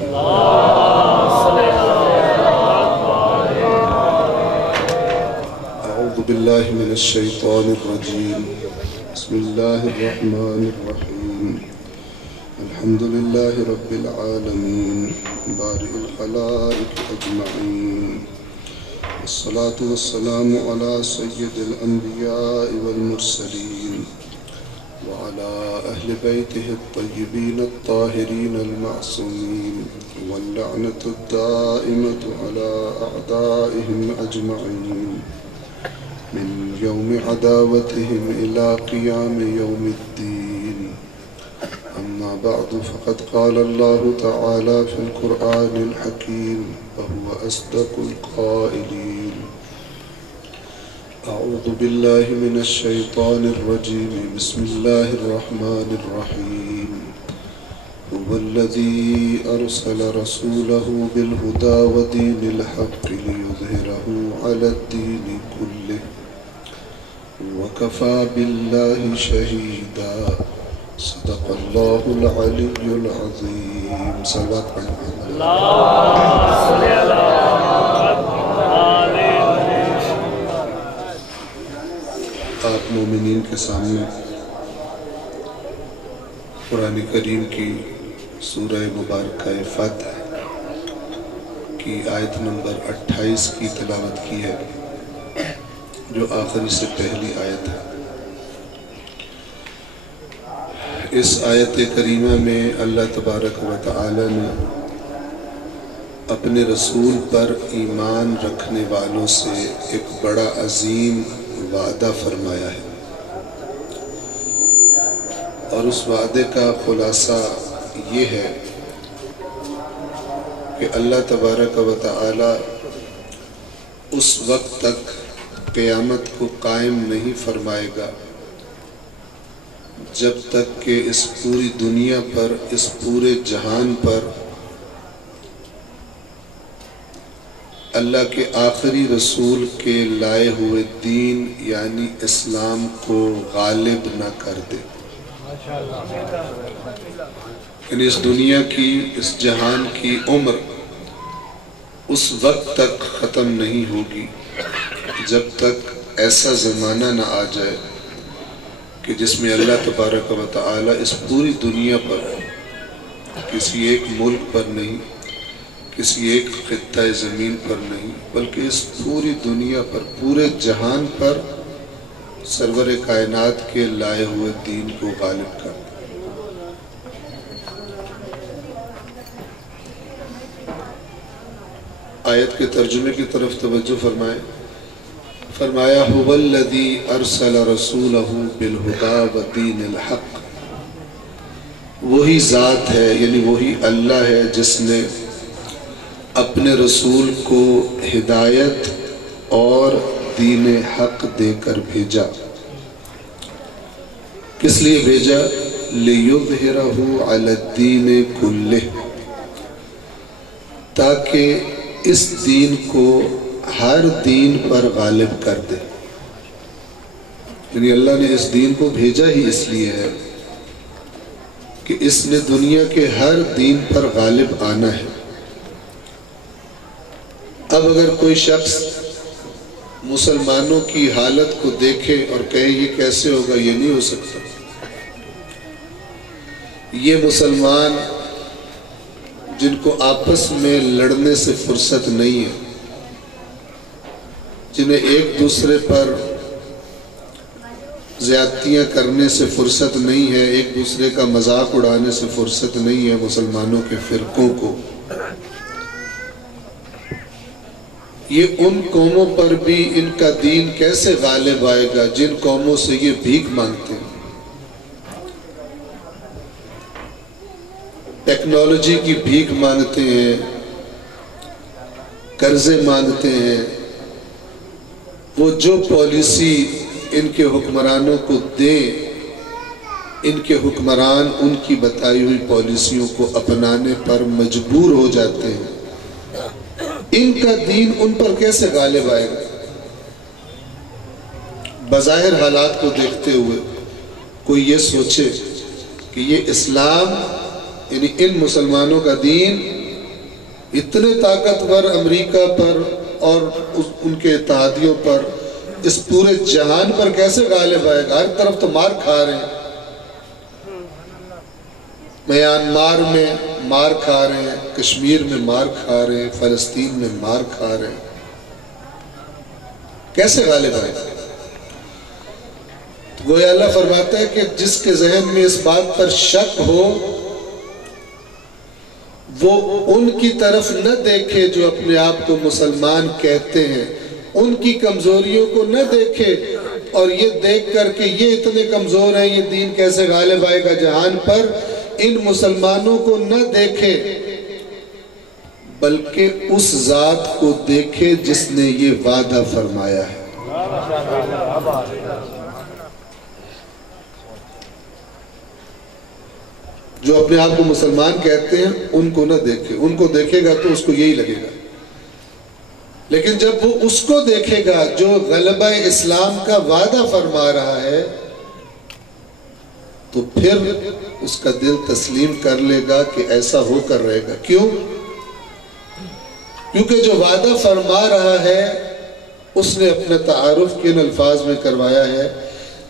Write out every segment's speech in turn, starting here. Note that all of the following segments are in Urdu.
أعوذ بالله من الشيطان الرجيم. بسم الله الرحمن الرحيم. الحمد لله رب العالمين بارئ الخلائق أجمعين، والصلاة والسلام على سيد الأنبياء والمرسلين وعلى أهل بيته الطيبين الطاهرين المعصومين، واللعنة الدائمة على أعدائهم أجمعين من يوم عداوتهم إلى قيام يوم الدين. أما بعد، فقد قال الله تعالى في القرآن الحكيم وهو أصدق القائلين: أعوذ بالله من الشيطان الرجيم. بسم الله الرحمن الرحيم. هو الذي أرسل رسوله بالهدى ودين الحق ليظهره على الدين كله وكفى بالله شهيدا. صدق الله العلي العظيم. صدق آپ مومنین کے سامنے قرآن کریم کی سورہ مبارکہ فاتح کی آیت نمبر 28 کی تلاوت کی ہے، جو آخری سے پہلی آیت ہے۔ اس آیت کریمہ میں اللہ تبارک و تعالی نے اپنے رسول پر ایمان رکھنے والوں سے ایک بڑا عظیم وعدہ فرمایا ہے، اور اس وعدے کا خلاصہ یہ ہے کہ اللہ تبارک و تعالی اس وقت تک قیامت کو قائم نہیں فرمائے گا جب تک کہ اس پوری دنیا پر، اس پورے جہان پر اللہ کے آخری رسول کے لائے ہوئے دین یعنی اسلام کو غالب نہ کر دے۔ یعنی اس دنیا کی، اس جہان کی عمر اس وقت تک ختم نہیں ہوگی جب تک ایسا زمانہ نہ آ جائے کہ جس میں اللہ تبارک و تعالی اس پوری دنیا پر، کسی ایک ملک پر نہیں، کسی ایک خطہ زمین پر نہیں، بلکہ اس پوری دنیا پر، پورے جہان پر سرور کائنات کے لائے ہوئے دین کو غالب کر دے۔ آیت کے ترجمے کی طرف توجہ فرمائیں۔ فرمایا هو الذی ارسل رسولہ بالہدی ودین الحق، وہی ذات ہے، یعنی وہی اللہ ہے جس نے اپنے رسول کو ہدایت اور دین حق دے کر بھیجا۔ کس لیے بھیجا؟ لِيُظْهِرَهُ عَلَى الدِّينِ كُلِّهِ، تاکہ اس دین کو ہر دین پر غالب کر دے۔ یعنی اللہ نے اس دین کو بھیجا ہی اس لیے ہے کہ اس نے دنیا کے ہر دین پر غالب آنا ہے۔ اب اگر کوئی شخص مسلمانوں کی حالت کو دیکھے اور کہے یہ کیسے ہوگا، یہ نہیں ہو سکتا، یہ مسلمان جن کو آپس میں لڑنے سے فرصت نہیں ہے، جنہیں ایک دوسرے پر زیادتیاں کرنے سے فرصت نہیں ہے، ایک دوسرے کا مذاق اڑانے سے فرصت نہیں ہے، مسلمانوں کے فرقوں کو، یہ ان قوموں پر بھی ان کا دین کیسے غالب آئے گا جن قوموں سے یہ بھیک مانگتے ہیں، ٹیکنالوجی کی بھیک مانگتے ہیں، قرضے مانگتے ہیں۔ وہ جو پالیسی ان کے حکمرانوں کو دیں، ان کے حکمران ان کی بتائی ہوئی پالیسیوں کو اپنانے پر مجبور ہو جاتے ہیں۔ ان کا دین ان پر کیسے غالب آئے گا؟ بظاہر حالات کو دیکھتے ہوئے کوئی یہ سوچے کہ یہ اسلام یعنی ان مسلمانوں کا دین اتنے طاقتور امریکہ پر اور ان کے اتحادیوں پر، اس پورے جہان پر کیسے غالب آئے گا؟ ہر طرف تو مار کھا رہے ہیں، میانمار میں مار کھا رہے ہیں، کشمیر میں مار کھا رہے ہیں، فلسطین میں مار کھا رہے ہیں، کیسے غالب آئے گا؟ تو گویا اللہ فرماتا ہے کہ جس کے ذہن میں اس بات پر شک ہو وہ ان کی طرف نہ دیکھے جو اپنے آپ کو مسلمان کہتے ہیں، ان کی کمزوریوں کو نہ دیکھے اور یہ دیکھ کر کہ یہ اتنے کمزور ہیں، یہ دین کیسے غالب آئے گا جہان پر، ان مسلمانوں کو نہ دیکھے بلکہ اس ذات کو دیکھے جس نے یہ وعدہ فرمایا ہے۔ جو اپنے آپ کو مسلمان کہتے ہیں ان کو نہ دیکھے، ان کو دیکھے گا تو اس کو یہی لگے گا، لیکن جب وہ اس کو دیکھے گا جو غلبہ اسلام کا وعدہ فرما رہا ہے تو پھر اس کا دل تسلیم کر لے گا کہ ایسا ہو کر رہے گا۔ کیوں؟ کیونکہ جو وعدہ فرما رہا ہے اس نے اپنا تعارف کن الفاظ میں کروایا ہے؟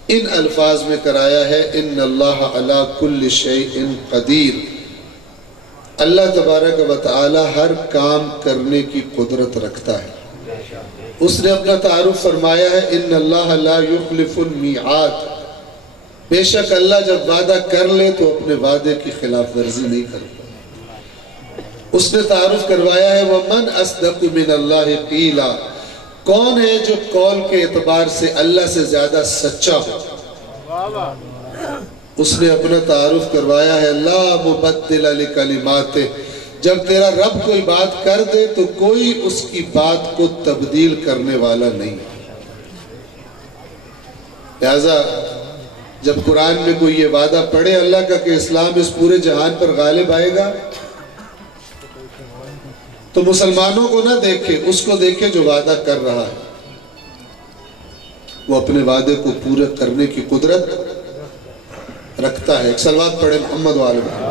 ان الفاظ میں کرایا ہے ان اللہ علی کل شیء قدیر، اللہ تبارک و تعالی ہر کام کرنے کی قدرت رکھتا ہے۔ اس نے اپنا تعارف فرمایا ہے ان اللہ لا یخلف المیعاد، بے شک اللہ جب وعدہ کر لے تو اپنے وعدے کی خلاف ورزی نہیں کرتا۔ اس نے تعارف کروایا ہے وَمَنْ أَصْدَقُ مِنَ اللَّهِ قِيلًا، کون ہے جو قول کے اعتبار سے اللہ سے زیادہ سچا ہو؟ اس نے اپنا تعارف کروایا ہے لا مبدل لکلماتہ، جب تیرا رب کوئی بات کر دے تو کوئی اس کی بات کو تبدیل کرنے والا نہیں۔ لہذا جب قرآن میں کوئی یہ وعدہ پڑھے اللہ کا کہ اسلام اس پورے جہان پر غالب آئے گا تو مسلمانوں کو نہ دیکھے، اس کو دیکھے جو وعدہ کر رہا ہے، وہ اپنے وعدے کو پورا کرنے کی قدرت رکھتا ہے۔ ایک صلوات پڑھے محمد و آل محمد۔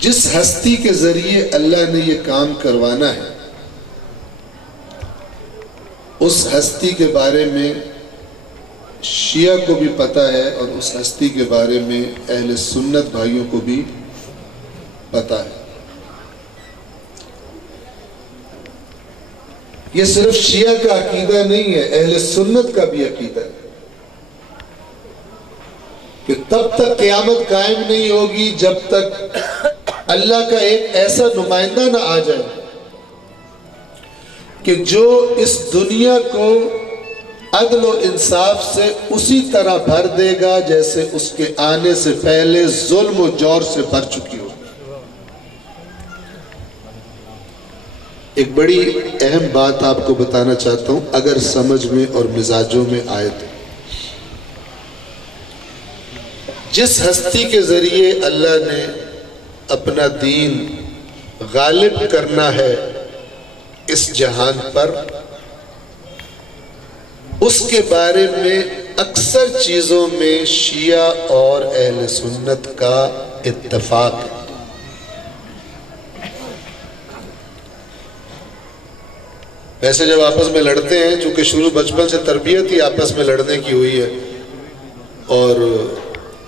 جس ہستی کے ذریعے اللہ نے یہ کام کروانا ہے اس ہستی کے بارے میں شیعہ کو بھی پتہ ہے اور اس ہستی کے بارے میں اہل سنت بھائیوں کو بھی پتہ ہے۔ یہ صرف شیعہ کا عقیدہ نہیں ہے، اہل سنت کا بھی عقیدہ ہے کہ تب تک قیامت قائم نہیں ہوگی جب تک اللہ کا ایک ایسا نمائندہ نہ آ جائے کہ جو اس دنیا کو عدل و انصاف سے اسی طرح بھر دے گا جیسے اس کے آنے سے پہلے ظلم و جور سے بھر چکی ہو۔ ایک بڑی اہم بات آپ کو بتانا چاہتا ہوں، اگر سمجھ میں اور مزاجوں میں آئے تو جس ہستی کے ذریعے اللہ نے اپنا دین غالب کرنا ہے اس جہان پر، اس کے بارے میں اکثر چیزوں میں شیعہ اور اہل سنت کا اتفاق ہے۔ ویسے جب آپس میں لڑتے ہیں، چونکہ شروع بچپن سے تربیت ہی آپس میں لڑنے کی ہوئی ہے اور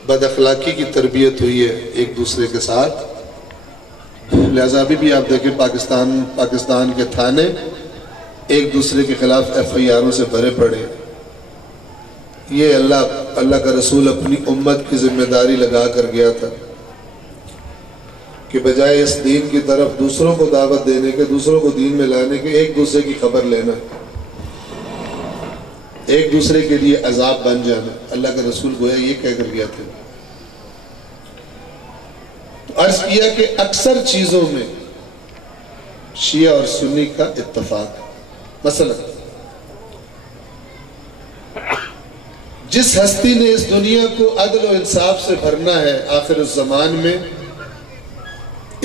بد اخلاقی کی تربیت ہوئی ہے ایک دوسرے کے ساتھ، لہذا ابھی بھی آپ دیکھیں پاکستان کے تھانے ایک دوسرے کے خلاف FIR سے بھرے پڑے۔ یہ اللہ کا رسول اپنی امت کی ذمہ داری لگا کر گیا تھا کہ بجائے اس دین کی طرف دوسروں کو دعوت دینے کے، دوسروں کو دین میں لانے کے، ایک دوسرے کی خبر لینا، ایک دوسرے کے لیے عذاب بن جانا۔ اللہ کا رسول گویا یہ کہہ کر گیا تھا۔ تو عرض کیا کہ اکثر چیزوں میں شیعہ اور سنی کا اتفاق ہے۔ مثلا جس ہستی نے اس دنیا کو عدل و انصاف سے بھرنا ہے آخر الزمان میں،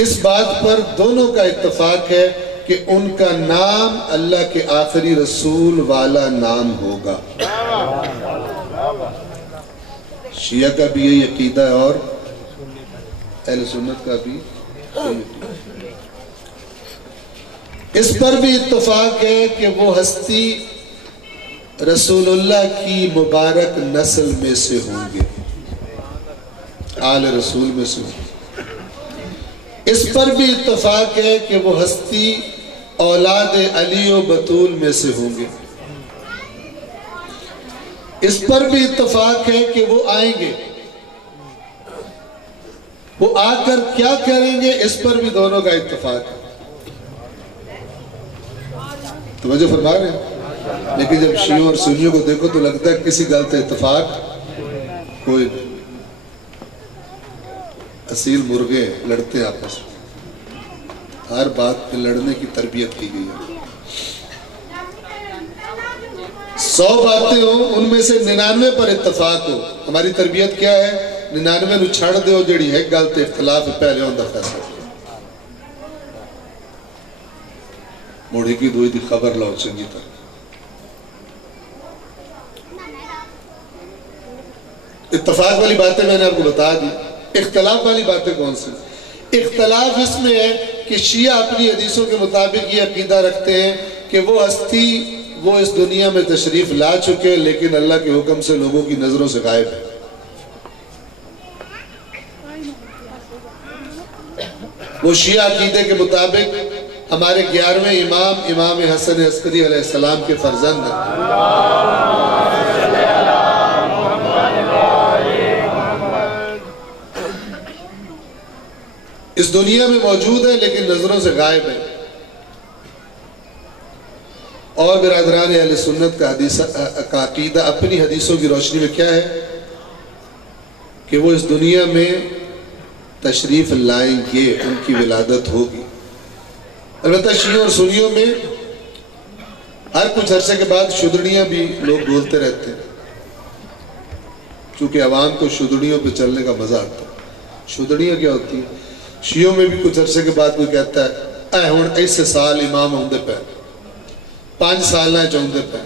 اس بات پر دونوں کا اتفاق ہے کہ کہ ان کا نام اللہ کے آخری رسول والا نام ہوگا۔ شیعہ کا بھی یہی عقیدہ ہے اور اہل سنت کا بھی یہی عقیدہ۔ اس پر بھی اتفاق ہے کہ وہ ہستی رسول اللہ کی مبارک نسل میں سے ہوں گے، آل رسول میں سے ہوں گے۔ اس پر بھی اتفاق ہے کہ وہ ہستی اولاد علی و بطول میں سے ہوں گے۔ اس پر بھی اتفاق ہے کہ وہ آئیں گے، وہ آ کر کیا کریں گے، اس پر بھی دونوں کا اتفاق ہے۔ توجہ فرما رہے ہیں؟ لیکن جب شیعوں اور سنیوں کو دیکھو تو لگتا ہے کسی غلط اتفاق کوئی نہیں۔ اصیل مرغے لڑتے ہیں آپس میں، ہر بات پہ لڑنے کی تربیت کی گئی ہے۔ 100 باتیں ہوں ان میں سے 99 پر اتفاق ہو، ہماری تربیت کیا ہے؟ 99 نو چھڑ دیو، جڑی ہے غلط اختلاف پہلے ہوندہ فیصلہ موڑی کی دوئی دی خبر لاؤ چنگی طرح۔ اتفاق والی باتیں میں نے آپ کو بتا دی، اختلاف والی باتیں کون سی؟ اختلاف اس میں ہے کہ شیعہ اپنی حدیثوں کے مطابق یہ عقیدہ رکھتے ہیں کہ وہ ہستی وہ اس دنیا میں تشریف لا چکے لیکن اللہ کے حکم سے لوگوں کی نظروں سے غائب ہے۔ وہ شیعہ عقیدے کے مطابق ہمارے 11ویں امام حسن عسکری علیہ السلام کے فرزند ہیں۔ اس دنیا میں موجود ہے لیکن نظروں سے غائب ہے۔ اور برادران اہل سنت کا عقیدہ اپنی حدیثوں کی روشنی میں کیا ہے کہ وہ اس دنیا میں تشریف لائیں گے، ان کی ولادت ہوگی۔ البتہ شیعوں اور سنیوں میں ہر کچھ عرصے کے بعد شدڑیاں بھی لوگ بولتے رہتے ہیں، چونکہ عوام کو شدڑیوں پہ چلنے کا مزہ آتا ہے۔ شدڑیاں کیا ہوتی ہیں؟ شیعوں میں بھی کچھ عرصے کے بعد کوئی کہتا ہے اے ہون ایسے سال امام ہوندے پہ 5 سال نہ چاہندے پہ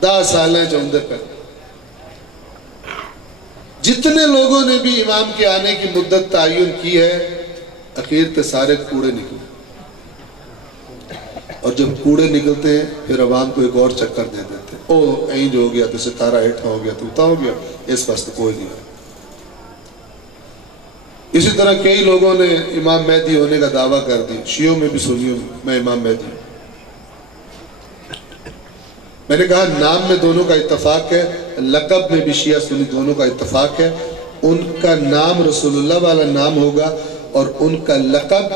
10 سال نہ چاہندے پہ۔ جتنے لوگوں نے بھی امام کے آنے کی مدت تعین کی ہے اخیر تے سارے کوڑے نکلے، اور جب کوڑے نکلتے ہیں پھر عوام کو ایک اور چکر دے دیتے ہیں، او اینج ہو گیا تو ستارہ ہیٹھا ہو گیا تو اتا ہو گیا، اس واسطے کوئی نہیں ہے۔ اسی طرح کئی لوگوں نے امام مہدی ہونے کا دعویٰ کر دی، شیعوں میں بھی سنیوں میں امام مہدی ہوں۔ میں نے کہا نام میں دونوں کا اتفاق ہے، لقب میں بھی شیعہ سنی دونوں کا اتفاق ہے۔ ان کا نام رسول اللہ والا نام ہوگا اور ان کا لقب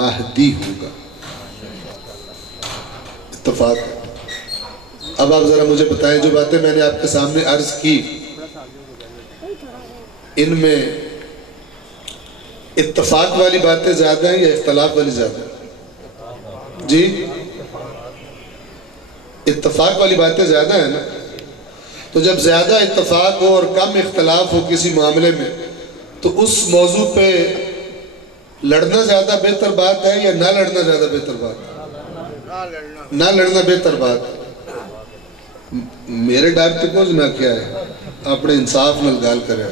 مہدی ہوگا، اتفاق ہے۔ اب آپ ذرا مجھے بتائیں جو باتیں میں نے آپ کے سامنے عرض کی ان میں اتفاق والی باتیں زیادہ ہیں یا اختلاف والی زیادہ ہیں؟ جی اتفاق والی باتیں زیادہ ہیں نا؟ تو جب زیادہ اتفاق ہو اور کم اختلاف ہو کسی معاملے میں تو اس موضوع پہ لڑنا زیادہ بہتر بات ہے یا نہ لڑنا زیادہ بہتر بات ہے؟ نہ لڑنا بہتر بات ہے۔ میرے ڈر تے کچھ نہ کیا ہے، اپنے انصاف نال گال کرے،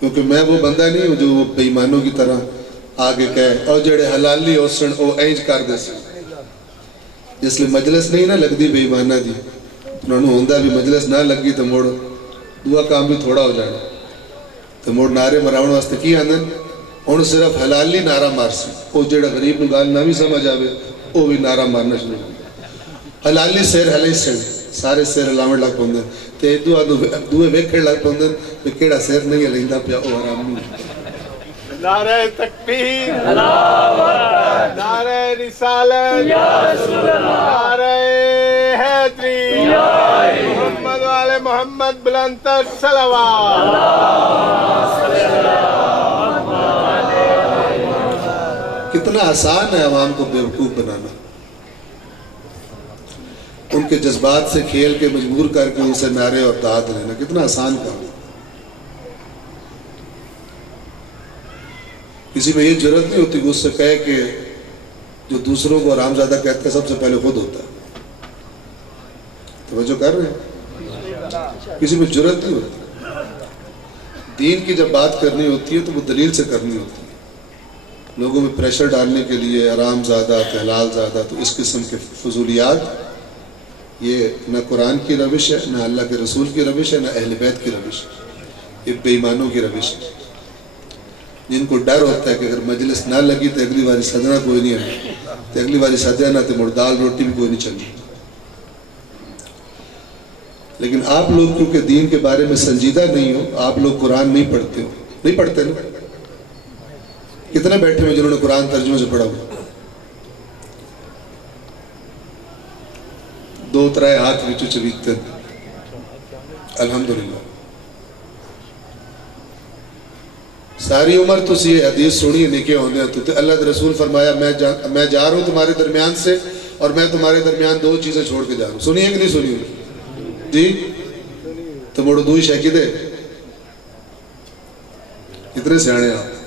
کیونکہ میں وہ بندہ نہیں ہوں جو وہ بے ایمانوں کی طرح آگے کہے اور جڑے حلالی ہوسن او اینج کر دے سن۔ جس لئے مجلس نہیں نہ لگ دی بے ایمانہ دی، انہوں نے ہوندہ بھی مجلس نہ لگی تو موڑ دعا کام بھی تھوڑا ہو جانا، تو موڑ نعرے مراؤن واسطے کی آندن انہوں صرف حلالی نعرہ مار سی، او جڑا غریب نگال نہ بھی سمجھ آوے او بھی نعرہ مارنا شروع ہو۔ حلالی سیر حلی سن سارے سیر ہلاوڑ لگ پوندن تے دوے ویکھڑ لگ پوندن پہ کیڑا سیر نہیں ہلیندہ پیا او حرام نہیں۔ نعرہ تکبیر، نعرہ رسالت، نعرہ حیدری، محمد والے محمد بلند تک صلوات۔ کتنا آسان ہے عوام کو بیوقوف بنانا، ان کے جذبات سے کھیل کے مجبور کر کے ان سے نعرے اور داد لینا، کتنا آسان کام ہے۔ کسی میں یہ جرات نہیں ہوتی کہ اس سے کہے کہ جو دوسروں کو حرامزادہ کہتا ہے سب سے پہلے خود ہوتا ہے. توجہ کر رہے ہیں؟ کسی میں جرأت نہیں ہوتی. دین کی جب بات کرنی ہوتی ہے تو وہ دلیل سے کرنی ہوتی ہے. لوگوں میں پریشر ڈالنے کے لیے حرام زادہ حلال زادہ تو اس قسم کے فضولیات یہ نہ قرآن کی روش ہے، نہ اللہ کے رسول کی روش ہے، نہ اہل بیت کی روش ہے. یہ بے ایمانوں کی روش ہے جن کو ڈر ہوتا ہے کہ اگر مجلس نہ لگی تو اگلی باری سدنا کوئی نہیں ہے، تو اگلی باری سدیا نہ تو مڑ دال روٹی بھی کوئی نہیں چلی. لیکن آپ لوگ کیونکہ دین کے بارے میں سنجیدہ نہیں ہو، آپ لوگ قرآن نہیں پڑھتے ہو. نہیں پڑھتے نا؟ کتنے بیٹھے ہوئے جنہوں نے قرآن ترجمے سے پڑھا ہوا؟ دو ترائے ہاتھ وچوں چلیتے الحمدللہ. ساری عمر تو یہ حدیث سنی نکے ہونے تو اللہ کے رسول فرمایا میں جا رہا ہوں تمہارے درمیان سے اور میں تمہارے درمیان دو چیزیں چھوڑ کے جا رہا ہوں. سنی ہے کہ نہیں سنی ہوئی جی؟ تو موڑو دوئی شیکی دے کتنے سیانے آپ.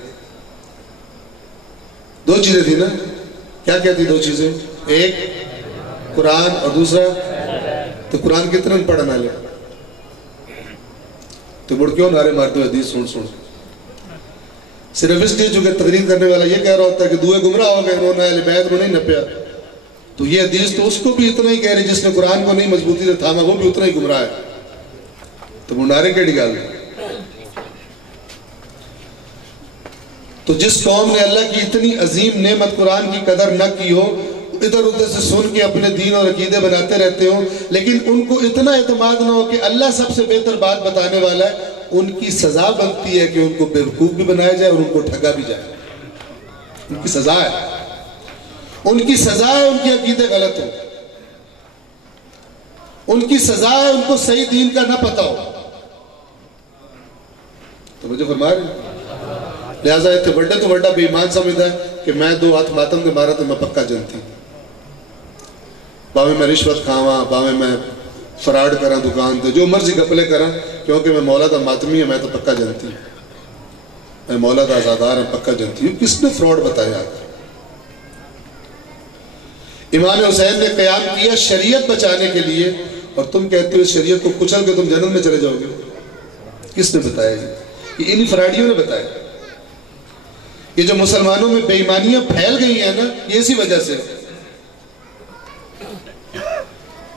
دو چیزیں تھی نا. کیا تھی دو چیزیں؟ ایک قرآن اور دوسرا تو قرآن کتنے پڑھنا لے تو مڑ کیوں نعرے مارتے ہوئے حدیث سن صرف اس لیے جو کہ تقریر کرنے والا یہ کہہ رہا ہوتا ہے کہ دوئے گمراہ ہو گئے انہوں نے اہل بیت کو نہیں نپیا. تو یہ حدیث تو اس کو بھی اتنا ہی کہہ رہی جس نے قرآن کو نہیں مضبوطی سے تھاما وہ بھی اتنا ہی گمراہ ہے. تو وہ نعرے کیڑی گل ہے. تو جس قوم نے اللہ کی اتنی عظیم نعمت قرآن کی قدر نہ کی ہو، ادھر ادھر سے سن کے اپنے دین اور عقیدے بناتے رہتے ہوں، لیکن ان کو اتنا اعتماد نہ ہو کہ اللہ سب سے بہتر بات بتانے والا ہے، ان کی سزا بنتی ہے کہ ان کو بیوقوف بھی بنایا جائے اور ان کو ٹھگا بھی جائے. ان کی سزا ہے. ان کی سزا ہے ان کے عقیدے غلط ہو. ان کی سزا ہے ان کو صحیح دین کا نہ پتہ ہو. تو مجھے فرما رہے لہٰذا اتنے بڑے تو بڑا بے ایمان سمجھتا ہے کہ میں دو ہاتھ ماتم کے مارا تو میں پکا جنتی. باویں میں رشوت کھاواں، باویں میں فراڈ کراں دکان تے، جو مرضی گپلے کراں، کیونکہ میں مولا دا ماتمی ہے میں تو پکا جنتی. میں مولا دا آزادار ہوں پکا جنتی ہوں. کس نے فراڈ بتایا؟ امام حسین نے قیام کیا شریعت بچانے کے لیے اور تم کہتے ہو اس شریعت کو کچل کے تم جنت میں چلے جاؤ گے. کس نے بتایا؟ یہ انہی فراڈیوں نے بتایا. یہ جو مسلمانوں میں بے ایمانیاں پھیل گئی ہیں نا، یہ اسی وجہ سے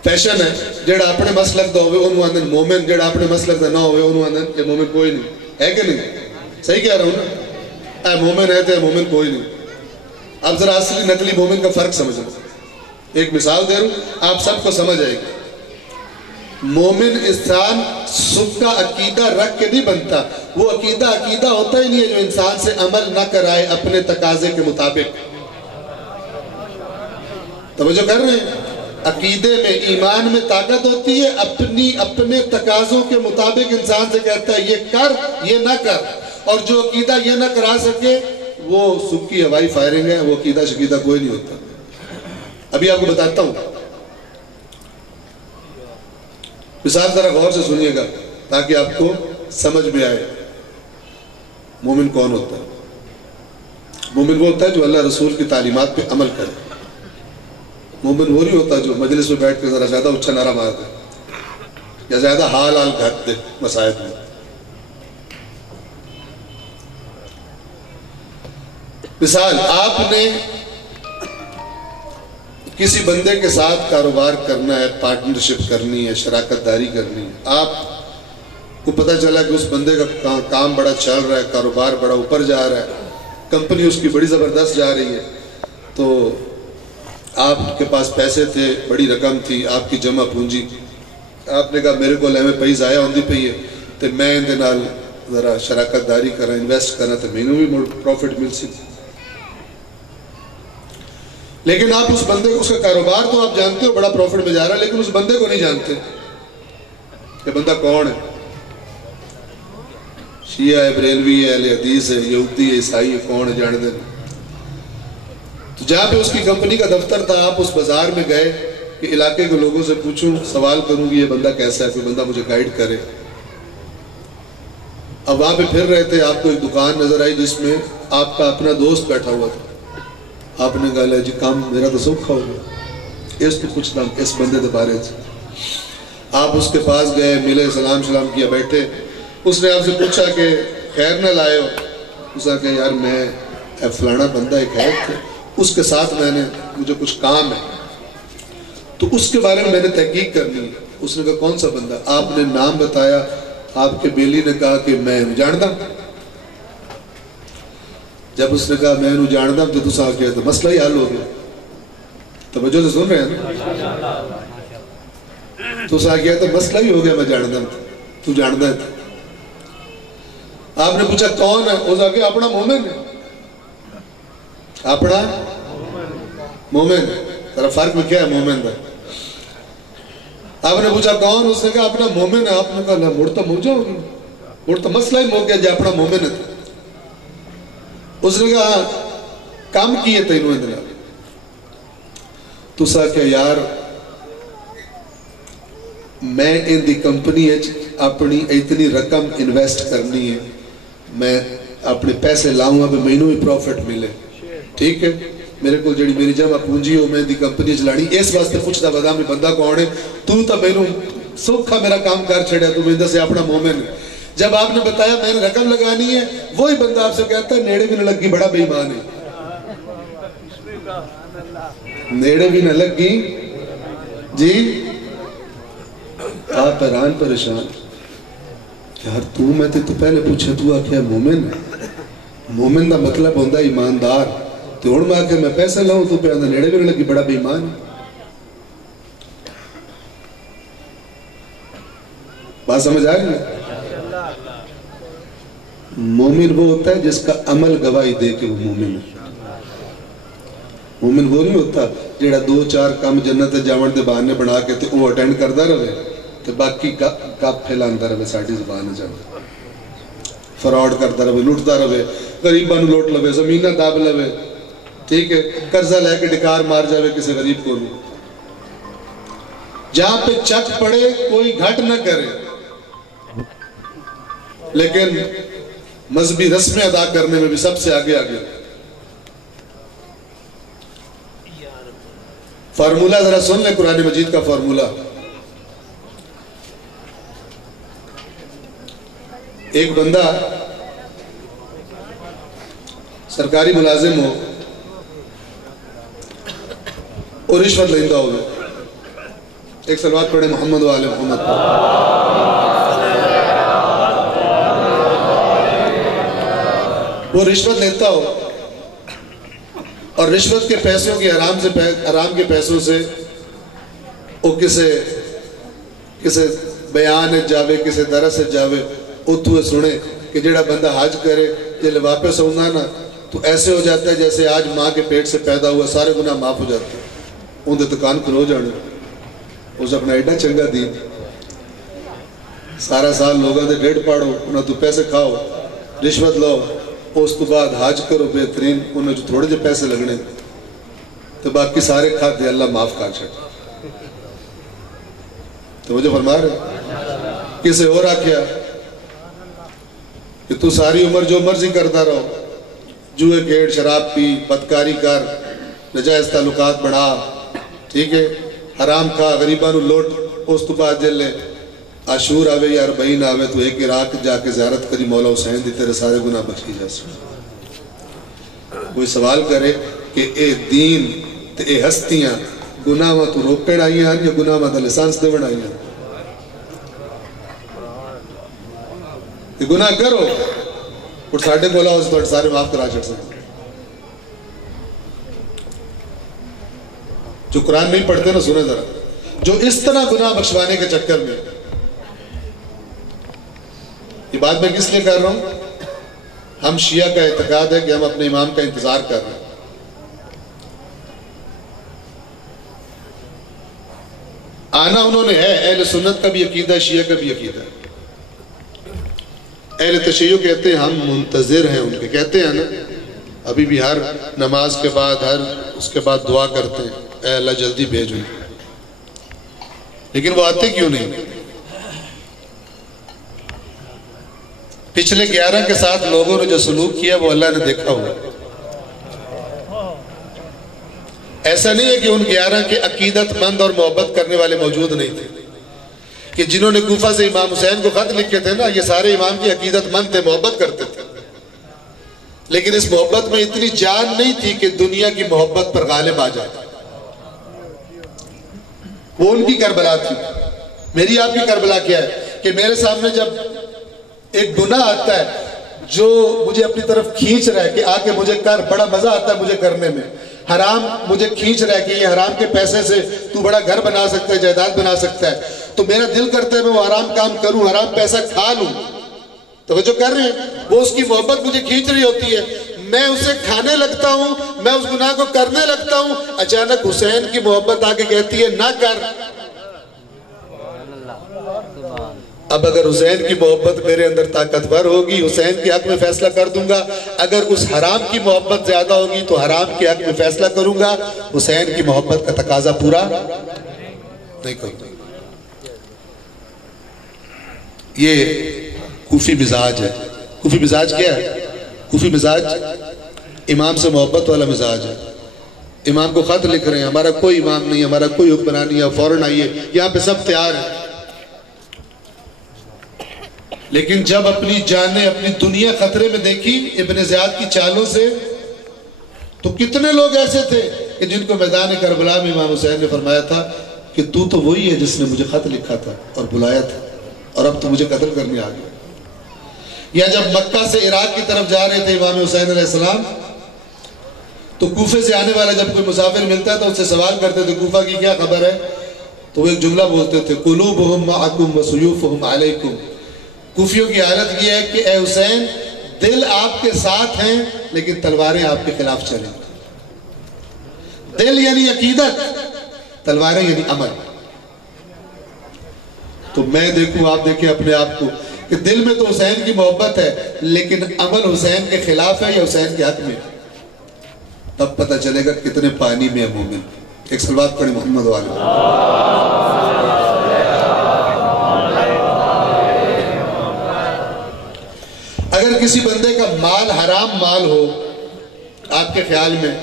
فیشن ہے. جڑا اپنے مسلک دا ہوئے انہوں آندن مومن، جڑا اپنے مسلک دا نہ ہوئے انہوں آندن یہ مومن کوئی نہیں ہے. کہ نہیں؟ صحیح کہہ رہا ہوں نا؟ اے مومن ہے تو اے مومن کوئی نہیں. اب ذرا اصلی نقلی مومن کا فرق سمجھو. ایک مثال دے رہا ہوں آپ سب کو سمجھ آئے گی. مومن انسان سب کا عقیدہ رکھ کے نہیں بنتا. وہ عقیدہ ہوتا ہی نہیں ہے جو انسان سے عمل نہ کرائے اپنے تقاضے کے مطابق. توجہ کر رہے ہیں؟ عقیدے میں ایمان میں طاقت ہوتی ہے اپنے تقاضوں کے مطابق انسان سے کہتا ہے یہ کر یہ نہ کر. اور جو عقیدہ یہ نہ کرا سکے وہ سب کی ہوائی فائرنگ ہے. وہ عقیدہ شقیدہ کوئی نہیں ہوتا. ابھی آپ کو بتاتا ہوں مثال، ذرا غور سے سنیے گا تاکہ آپ کو سمجھ میں آئے مومن کون ہوتا ہے. مومن وہ ہوتا ہے جو اللہ رسول کی تعلیمات پہ عمل کرے. مومن وہ نہیں ہوتا جو مجلس میں بیٹھ کے ذرا زیادہ اچھا نعرہ مار دے یا زیادہ حال گھٹ دے مسائل میں. مثال، آپ نے کسی بندے کے ساتھ کاروبار کرنا ہے، پارٹنرشپ کرنی ہے، شراکت داری کرنی ہے. آپ کو پتہ چلا کہ اس بندے کا کام بڑا چل رہا ہے، کاروبار بڑا اوپر جا رہا ہے، کمپنی اس کی بڑی زبردست جا رہی ہے. تو آپ کے پاس پیسے تھے، بڑی رقم تھی آپ کی جمع پونجی. آپ نے کہا میرے کو لیویں پئی ضائع ہوندی پئی ہے تو میں ان دے نال ذرا شراکت داری کرا، انویسٹ کرا تو مینوں بھی پروفٹ مل سی. لیکن آپ اس بندے کو، اس کا کاروبار تو آپ جانتے ہو بڑا پروفٹ میں جا رہا ہے، لیکن اس بندے کو نہیں جانتے کہ بندہ کون ہے. شیعہ ہے، بریلوی ہے، اہل حدیث ہے، یہودی ہے، عیسائی ہے، کون ہے جان دے. تو جہاں پہ اس کی کمپنی کا دفتر تھا آپ اس بازار میں گئے کہ علاقے کے لوگوں سے پوچھوں، سوال کروں کہ یہ بندہ کیسا ہے، کوئی بندہ مجھے گائیڈ کرے. اب وہاں پہ پھر رہے تھے، آپ کو ایک دکان نظر آئی جس میں آپ کا اپنا دوست بیٹھا ہوا تھا. آپ نے کہا جی کام میرا تو سوکھا ہو گیا، اس تو کچھ نہ اس بندے دے بارے سے۔ آپ اس کے پاس گئے، ملے، سلام کیا، بیٹھے۔ اس نے آپ سے پوچھا کہ خیر نہ لائے ہو؟ اس نے کہا یار میں فلانا بندہ ایک ہے، اس کے ساتھ مجھے کچھ کام ہے، تو اس کے بارے میں نے تحقیق کرنی ہے۔ اس نے کہا کون سا بندہ؟ آپ نے نام بتایا، آپ کے بیلی نے کہا کہ میں جانتا ہوں۔ جب اس نے کہا میں انہوں جانتا ہوں تو تُس آ گیا تو مسئلہ ہی حل ہو گیا۔ توجہ سے سن رہے ہیں نا؟ تُس آ گیا تو مسئلہ ہی ہو گیا، میں جانتا ہوں تو جانتا ہے۔ آپ نے پوچھا کون ہے؟ اس آ گیا اپنا مومن ہے، اپنا مومن۔ ذرا فرق میں کیا ہے مومن کا؟ آپ نے پوچھا کون؟ اس نے کہا اپنا مومن ہے۔ آپ نے کہا مڑ تو موجہ ہوگی، مڑ تو مسئلہ ہی ہو گیا جی اپنا مومن ہے۔ اس نے کہا کام کیے تھے انہوں نے۔ تو سا کہ یار میں ان دی کمپنی اپنی اتنی رقم انویسٹ کرنی ہے، میں اپنے پیسے لاؤں اب مہینوں ہی پروفٹ ملے، ٹھیک ہے؟ میرے کو جڑی میری جمع پونجی ہو میں دی کمپنی چلانی، اس واسطے پوچھتا بدا میں بندہ کون ہے؟ تو میں سوکھا میرا کام کر چھڑیا، تو میں سے اپنا مومن ہے۔ جب آپ نے بتایا میں نے رقم لگانی ہے، وہی بندہ آپ سے کہتا ہے نیڑے بھی نہ لگی بڑا بے ایمان ہے، نیڑے بھی نہ لگی جی۔ آپ حیران پریشان، یار تو میں تو پہلے پوچھے تو آکھیا مومن ہے، مومن دا مطلب ہوندہ ایماندار، تو ہون میں آکھیا میں پیسے لاؤں تو پہ آندہ نیڑے بھی نہ لگی بڑا بے ایمان ہے۔ بات سمجھ آ گئی؟ مومن وہ ہوتا ہے جس کا عمل گواہی دے کہ وہ مومن ہے۔ مومن وہ نہیں ہوتا جیڑا 2-4 کام جنت جاون دے بہانے بنا کے تے وہ اٹینڈ کردا رہے تے باقی کپ پھیلاندا رہے، ساڈی زبان جان فراڈ کردا رہے، لوٹدا رہے، غریباں نوں لوٹ لوے، زمیناں داب لوے، ٹھیک ہے، قرضہ لے کے ڈکار مار جاوے کسی غریب کو نہیں۔ جہاں پہ چک پڑے کوئی گھٹ نہ کرے، لیکن مذہبی رسمیں ادا کرنے میں بھی سب سے آگے آگے۔ فارمولہ ذرا سن لیں قرآن مجید کا فارمولہ۔ ایک بندہ سرکاری ملازم ہو اور رشوت لیندہ ہو، ایک صلوات پڑھے محمد و آل محمد۔ وہ رشوت لیتا ہو اور رشوت کے پیسوں کے حرام کے پیسوں سے وہ کسے بیان جاوے، کسے درس جاوے، اتھو سنے کہ جڑا بندہ حج کرے جب واپس ہونا نا تو ایسے ہو جاتا ہے جیسے آج ماں کے پیٹ سے پیدا ہوا، سارے گناہ معاف ہو جاتے ہیں، ان دے دکان کھلو جانے۔ اس اپنا ایڈا چنگا دین، سارا سال لوگوں دے ڈیڑھ پاڑو، انہاں تو پیسے کھاؤ، رشوت لو، اس تو بعد حج کرو بہترین، انہوں جو تھوڑے جو پیسے لگنے تو باقی سارے کھاتے اللہ معاف کر چھڑ۔ تو مجھے فرما رہے کسے اور آکھیا کہ تو ساری عمر جو مرضی کرتا رہو، جوئے کھیڑ، شراب پی، بدکاری کر، نجائز تعلقات بڑھا، ٹھیک ہے، حرام کھا، غریباں نو لوٹ، اس تو بعد جلے عاشور آوے یا 40 آوے تو ایک عراق جا کے زیارت کری مولا حسین دی تیرے سارے گناہ بخشی جا سکتے۔ کوئی سوال کرے کہ اے دین تے اے ہستیاں گناہ ماں تو روکڑ آئی ہیں یا گناہ ماں دا لسانس دے بڑھ آئی ہیں؟ کہ گناہ کرو اور ساڑھے بولا ہو تو سارے معاف کرا چھڑ سکتے۔ جو قرآن نہیں پڑھتے نا سنے ذرا، جو اس طرح گناہ بخشوانے کے چکر میں، یہ بات میں کس لیے کر رہا ہوں؟ ہم شیعہ کا اعتقاد ہے کہ ہم اپنے امام کا انتظار کر رہے ہیں۔ آنا انہوں نے ہے، اہل سنت کا بھی عقیدہ ہے، شیعہ کا بھی عقیدہ ہے۔ اہل تشیع کہتے ہیں ہم منتظر ہیں ان کے، کہتے ہیں نا ابھی بھی ہر نماز کے بعد اس کے بعد دعا کرتے ہیں اے اللہ جلدی بھیجو، لیکن وہ آتے کیوں نہیں؟ پچھلے 11 کے ساتھ لوگوں نے جو سلوک کیا وہ اللہ نے دیکھا ہوا، ایسا نہیں ہے کہ ان 11 کے عقیدت مند اور محبت کرنے والے موجود نہیں تھے، کہ جنہوں نے کوفہ سے امام حسین کو خط لکھے تھے نا، یہ سارے امام کی عقیدت مند تھے، محبت کرتے تھے، لیکن اس محبت میں اتنی جان نہیں تھی کہ دنیا کی محبت پر غالب آ جائے۔ وہ ان کی کربلا تھی۔ میری آپ کی کربلا کیا ہے کہ میرے سامنے جب ایک گناہ آتا ہے جو مجھے اپنی طرف کھینچ رہا ہے کہ آ کے مجھے کر، بڑا مزہ آتا ہے مجھے کرنے میں، حرام مجھے کھینچ رہا ہے کہ یہ حرام کے پیسے سے تو بڑا گھر بنا سکتا ہے، جائیداد بنا سکتا ہے، تو میرا دل کرتا ہے میں وہ حرام کام کروں، حرام پیسہ کھا لوں۔ توجہ کر رہے ہیں؟ وہ اس کی محبت مجھے کھینچ رہی ہوتی ہے، میں اسے کھانے لگتا ہوں، میں اس گناہ کو کرنے لگتا ہوں، اچانک حسین کی محبت آ کے کہتی ہے نہ کر۔ اب اگر حسین کی محبت میرے اندر طاقتور ہوگی، حسین کے حق میں فیصلہ کر دوں گا، اگر اس حرام کی محبت زیادہ ہوگی تو حرام کے حق میں فیصلہ کروں گا، حسین کی محبت کا تقاضا پورا نہیں کروں گا۔ یہ کوفی مزاج ہے۔ کوفی مزاج کیا ہے؟ کوفی مزاج امام سے محبت والا مزاج ہے۔ امام کو خط لکھ رہے ہیں، ہمارا کوئی امام نہیں، ہمارا کوئی حکمران نہیں ہے، فوراً آئیے، یہاں پہ سب تیار ہیں، لیکن جب اپنی جانیں، اپنی دنیا خطرے میں دیکھی ابن زیاد کی چالوں سے، تو کتنے لوگ ایسے تھے کہ جن کو میدان کربلا میں امام حسین نے فرمایا تھا کہ تو وہی ہے جس نے مجھے خط لکھا تھا اور بلایا تھا، اور اب تو مجھے قتل کرنے آ گیا۔ یا جب مکہ سے عراق کی طرف جا رہے تھے امام حسین علیہ السلام، تو کوفے سے آنے والا جب کوئی مسافر ملتا تھا اس سے سوال کرتے تھے کوفہ کی کیا خبر ہے، تو وہ ایک جملہ بولتے تھے قلوبہم معکم وسیوفہم علیکم۔ کوفیوں کی حالت یہ ہے کہ اے حسین، دل آپ کے ساتھ ہیں لیکن تلواریں آپ کے خلاف چلیں۔ دل یعنی عقیدت، تلواریں یعنی عمل۔ تو میں دیکھوں، آپ دیکھیں اپنے آپ کو کہ دل میں تو حسین کی محبت ہے لیکن عمل حسین کے خلاف ہے یا حسین کے حق میں، تب پتہ چلے گا کتنے پانی میں ہے مومن۔ ایک صلوات پڑھیں محمد والے۔ اگر کسی بندے کا مال حرام مال ہو آپ کے خیال میں،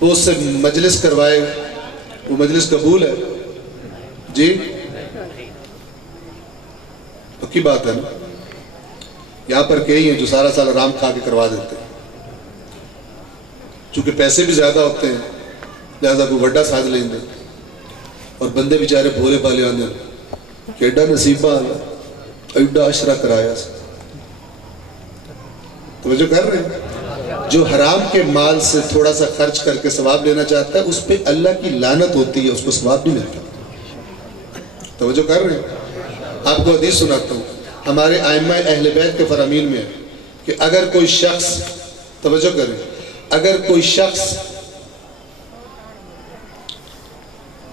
وہ اس سے مجلس کروائے، وہ مجلس قبول ہے؟ جی پکی بات ہے نا؟ یہاں پر کئی ہیں جو سارا سال حرام کھا کے کروا دیتے ہیں، چونکہ پیسے بھی زیادہ ہوتے ہیں لہذا کوئی وڈا ساتھ لیں گے، اور بندے بیچارے بھولے پالے آنے کہ ایڈا نصیبہ آنا، ایڈا عشرہ کرایا سے۔ توجہ کر رہے ہیں؟ جو حرام کے مال سے تھوڑا سا خرچ کر کے ثواب لینا چاہتا ہے اس پہ اللہ کی لعنت ہوتی ہے، اس کو ثواب نہیں ملتا۔ توجہ کر رہے ہیں؟ آپ کو حدیث سناتا ہوں، ہمارے ائمہ اہل بیت کے فرامین میں ہے کہ اگر کوئی شخص، توجہ کریں، اگر کوئی شخص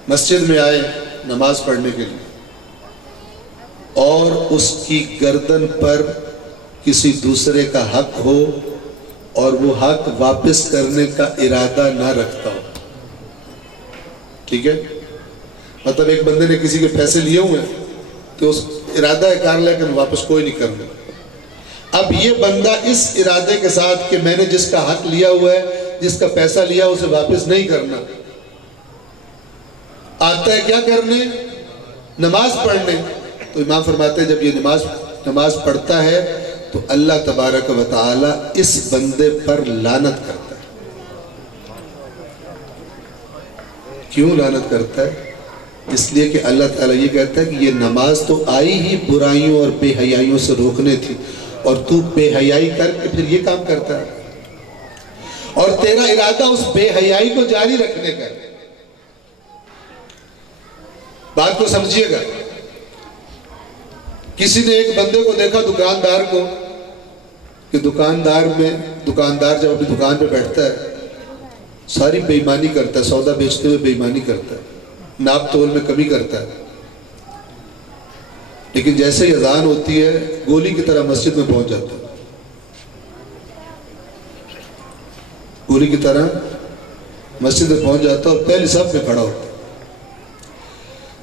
مسجد میں آئے نماز پڑھنے کے لیے اور اس کی گردن پر کسی دوسرے کا حق ہو اور وہ حق واپس کرنے کا ارادہ نہ رکھتا ہو، ٹھیک ہے، مطلب ایک بندے نے کسی کے پیسے لیے ہوئے ہیں تو اس ارادہ کر لے کہ واپس کوئی نہیں کرنا۔ اب یہ بندہ اس ارادے کے ساتھ کہ میں نے جس کا حق لیا ہوا ہے، جس کا پیسہ لیا اسے واپس نہیں کرنا، آتا ہے کیا کرنے؟ نماز پڑھنے۔ تو امام فرماتے ہیں جب یہ نماز پڑھتا ہے تو اللہ تبارک و تعالی اس بندے پر لعنت کرتا ہے۔ کیوں لعنت کرتا ہے؟ اس لیے کہ اللہ تعالیٰ یہ کہتا ہے کہ یہ نماز تو آئی ہی برائیوں اور بے حیائیوں سے روکنے تھی، اور تو بے حیائی کر کے پھر یہ کام کرتا ہے، اور تیرا ارادہ اس بے حیائی کو جاری رکھنے کا ہے۔ بات کو سمجھیے گا، کسی نے ایک بندے کو دیکھا دکاندار کو کہ دکاندار جب اپنی دکان پہ بیٹھتا ہے ساری بے ایمانی کرتا ہے، سودا بیچتے ہوئے بے ایمانی کرتا ہے، ناپ تول میں کمی کرتا ہے، لیکن جیسے ہی اذان ہوتی ہے گولی کی طرح مسجد میں پہنچ جاتا ہے، گولی کی طرح مسجد میں پہنچ جاتا ہے اور پہلی صف میں کھڑا ہوتا ہے،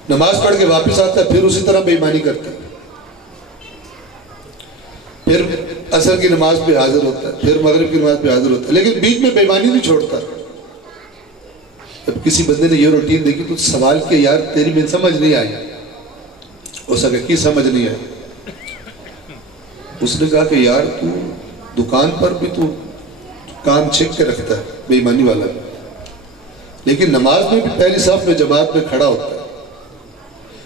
نماز پڑھ کے واپس آتا ہے، پھر اسی طرح بے ایمانی کرتا ہے، پھر عصر کی نماز پہ حاضر ہوتا ہے، پھر مغرب کی نماز پہ حاضر ہوتا ہے، لیکن بیچ میں بے ایمانی نہیں چھوڑتا۔ جب کسی بندے نے یہ روٹین دیکھی تو سوال کیا یار تیری میں سمجھ نہیں آئی. اس نے کہا کی سمجھ نہیں آئی؟ اس نے کہا کہ یار تو دکان پر بھی تو کام چھک کے رکھتا ہے بے ایمانی والا، لیکن نماز میں بھی پہلی صف میں جماعت میں کھڑا ہوتا ہے،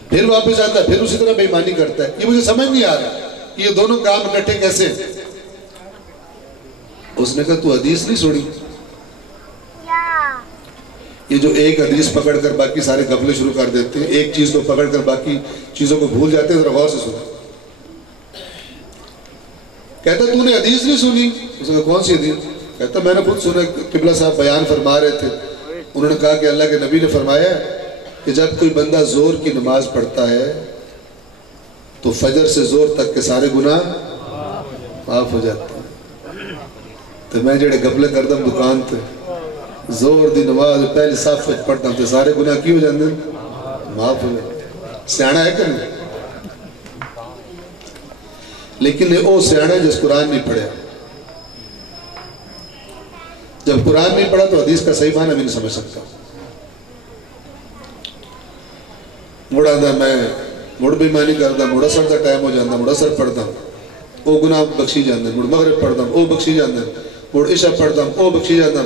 پھر واپس آتا ہے، پھر اسی طرح بے ایمانی کرتا ہے. یہ مجھے سمجھ نہیں آ رہا کہ یہ دونوں کام اکٹھے کیسے ہیں. اس نے کہا تو حدیث نہیں سنی؟ یہ جو ایک حدیث پکڑ کر باقی سارے غفلے شروع کر دیتے ہیں، ایک چیز کو پکڑ کر باقی چیزوں کو بھول جاتے ہیں، ذرا غور سے سنا. کہتا تو نے حدیث نہیں سنی؟ اس نے کہا کون سی حدیث؟ کہتا میں نے خود سنا، قبلہ صاحب بیان فرما رہے تھے، انہوں نے کہا کہ اللہ کے نبی نے فرمایا کہ جب کوئی بندہ زور کی نماز پڑھتا ہے تو فجر سے زور تک کے سارے گناہ معاف ہو جاتے ہیں. تو میں جڑے غفلے کردم دکان تے زور دی نماز پہلی صف وچ پڑھتا تے سارے گناہ کی ہو جاندے معاف ہو جاتے. سیاڑا ہے کہ نہیں؟ لیکن وہ سیاڑا جس قرآن نہیں پڑھا. جب قرآن نہیں پڑھا تو حدیث کا صحیح معنی بھی نہیں سمجھ سکتا. مڑا دا میں مڑ بیمانی کردا، مڑ اثر دا ٹائم ہو جاندہ، مڑ اثر پڑھدا او گناہ بخشی جاندے، مڑ مغرب پڑھدا او بخشی جاندے، مڑ عشاء پڑھدا او بخشی جاندہ،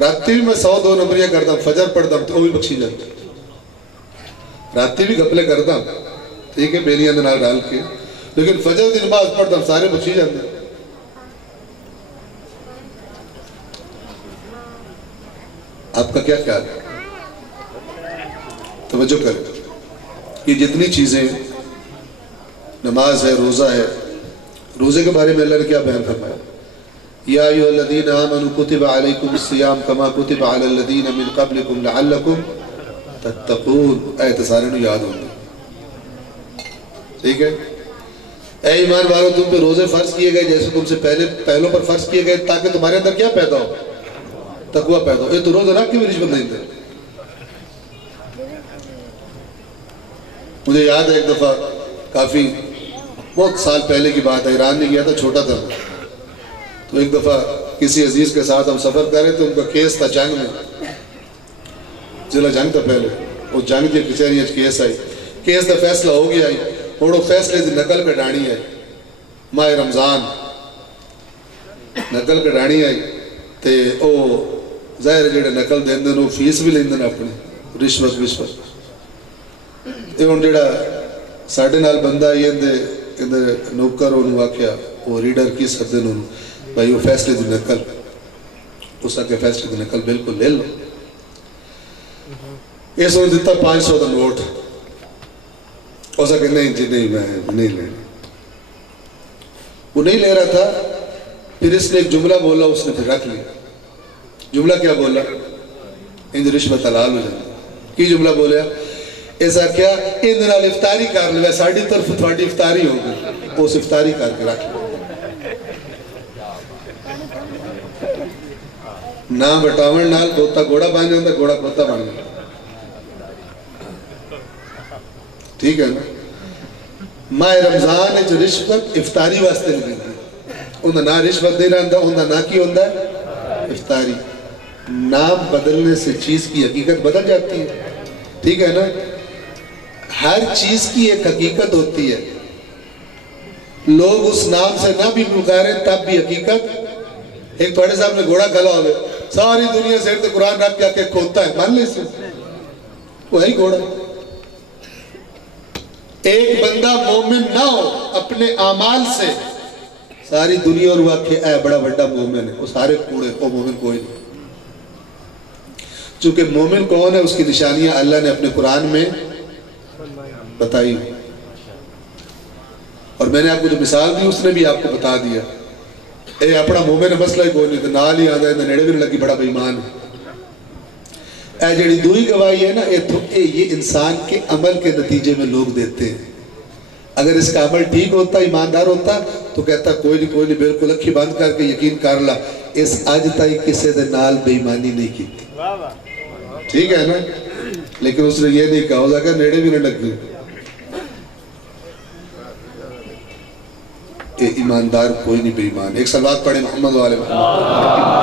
راتی بھی میں 100-2 نمبریاں کردا، فجر پڑھدا تو بھی بخشی جاندے. راتی بھی غفلے کردا ٹھیک ہے بیلیاں دے نال ڈال کے، لیکن فجر دی نماز پڑھدا سارے بخشی جاندے. آپ کا کیا خیال ہے؟ توجہ کریں. یہ جتنی چیزیں نماز ہے، روزہ ہے، روزے کے بارے میں اللہ نے کیا بیان فرمایا؟ یا ایھا الذین آمنوا کتب علیکم الصیام کما کتب علی الذین من قبلکم لعلکم تتقون. آیت سارے نو یاد ہوں گے ٹھیک ہے. اے ایمان والو تم پہ روزے فرض کیے گئے جیسے تم سے پہلوں پر فرض کیے گئے تاکہ تمہارے اندر کیا پیدا ہو؟ تقوی پیدا ہو. یہ تو روزہ رکھ کے بھی رشوت نہیں دے. مجھے یاد ہے ایک دفعہ کافی بہت سال پہلے کی بات ہے، ایران میں گیا تھا، چھوٹا تھا. تو ایک دفعہ کسی عزیز کے ساتھ ہم سفر کر رہے تھے، ان کا کیس تھا جنگ میں، ضلع جنگ تھا پہلے. وہ جنگ کی کچہری کیس آئی، کیس کا فیصلہ ہو گیا آئی اور وہ فیصلے کی نقل کٹانی ہے. ماہ رمضان نقل کٹانی آئی تے او ظاہر جڑے نقل دیں وہ فیس بھی لیں اپنی رشوت. یہ ہوں جڑا ساڑھے نال بندہ یہ نوکر انہوں آکھیا وہ ریڈر کی سدے انہوں بھائی وہ فیصلے دی نقل، اس آکے فیصلے دی نقل بالکل لے لو. اس نے دیتا 500 دا نوٹ. اس آکے نہیں جی نہیں میں نہیں لینا. وہ نہیں لے رہا تھا. پھر اس نے ایک جملہ بولا، اس نے پھر رکھ لیا. جملہ کیا بولا؟ ان رشوت حلال ہو جائے. کی جملہ بولیا؟ ایسا کیا ان نال افطاری کر لے، ساڑھی طرف تھوڑی افطاری ہوگی، اس افطاری کر کے رکھ لے. نہ بٹاون نال گوتا گوڑا بن جاتا، گوڑا گوتا بن جاتا. ٹھیک ہے نا. ماہ رمضان جو رشوت افطاری واسطے لگی تھی، انہوں نہ رشوت نہیں رہتا، انہوں نہ کی ہوتا ہے افطاری. نام بدلنے سے چیز کی حقیقت بدل جاتی ہے. ٹھیک ہے نا. ہر چیز کی ایک حقیقت ہوتی ہے. لوگ اس نام سے نہ بھی پکارے تب بھی حقیقت. ایک تھوڑے صاحب نے گھوڑا کھلا ہوئے، ساری دنیا سے قرآن رکھ کے آکے کھوتا ہے، مان لے سے وہی گھوڑا. ایک بندہ مومن نہ ہو اپنے اعمال سے، ساری دنیا اور وہ کہ اے بڑا بڑا مومن ہے، وہ سارے کوڑے، وہ مومن کوئی نہیں. چونکہ مومن کون ہے اس کی نشانیاں اللہ نے اپنے قرآن میں بتائی. اور میں نے آپ کو جو مثال دی اس نے بھی آپ کو بتا دیا. اے اپنا مومن ہے مسئلہ ہی کوئی نہیں، تو نال ہی آدھا ہے نیڑے بھی نہیں لگی بڑا بے ایمان ہے. اے جڑی دوئی گواہی ہے نا، یہ انسان کے عمل کے نتیجے میں لوگ دیتے ہیں. اگر اس کا عمل ٹھیک ہوتا، ایماندار ہوتا تو کہتا کوئی نہیں بالکل اکھی بند کر کے یقین کر لا اس آج تائی کسے دے نال بے ایمانی نہیں کی. ٹھیک ہے نا. لیکن اس نے یہ نہیں کہا، اس نے نیڑے بھی نہیں لگ گئی. کہ ایماندار کوئی نہیں بے ایمان. ایک صلوات پڑھیں محمد والے محمد.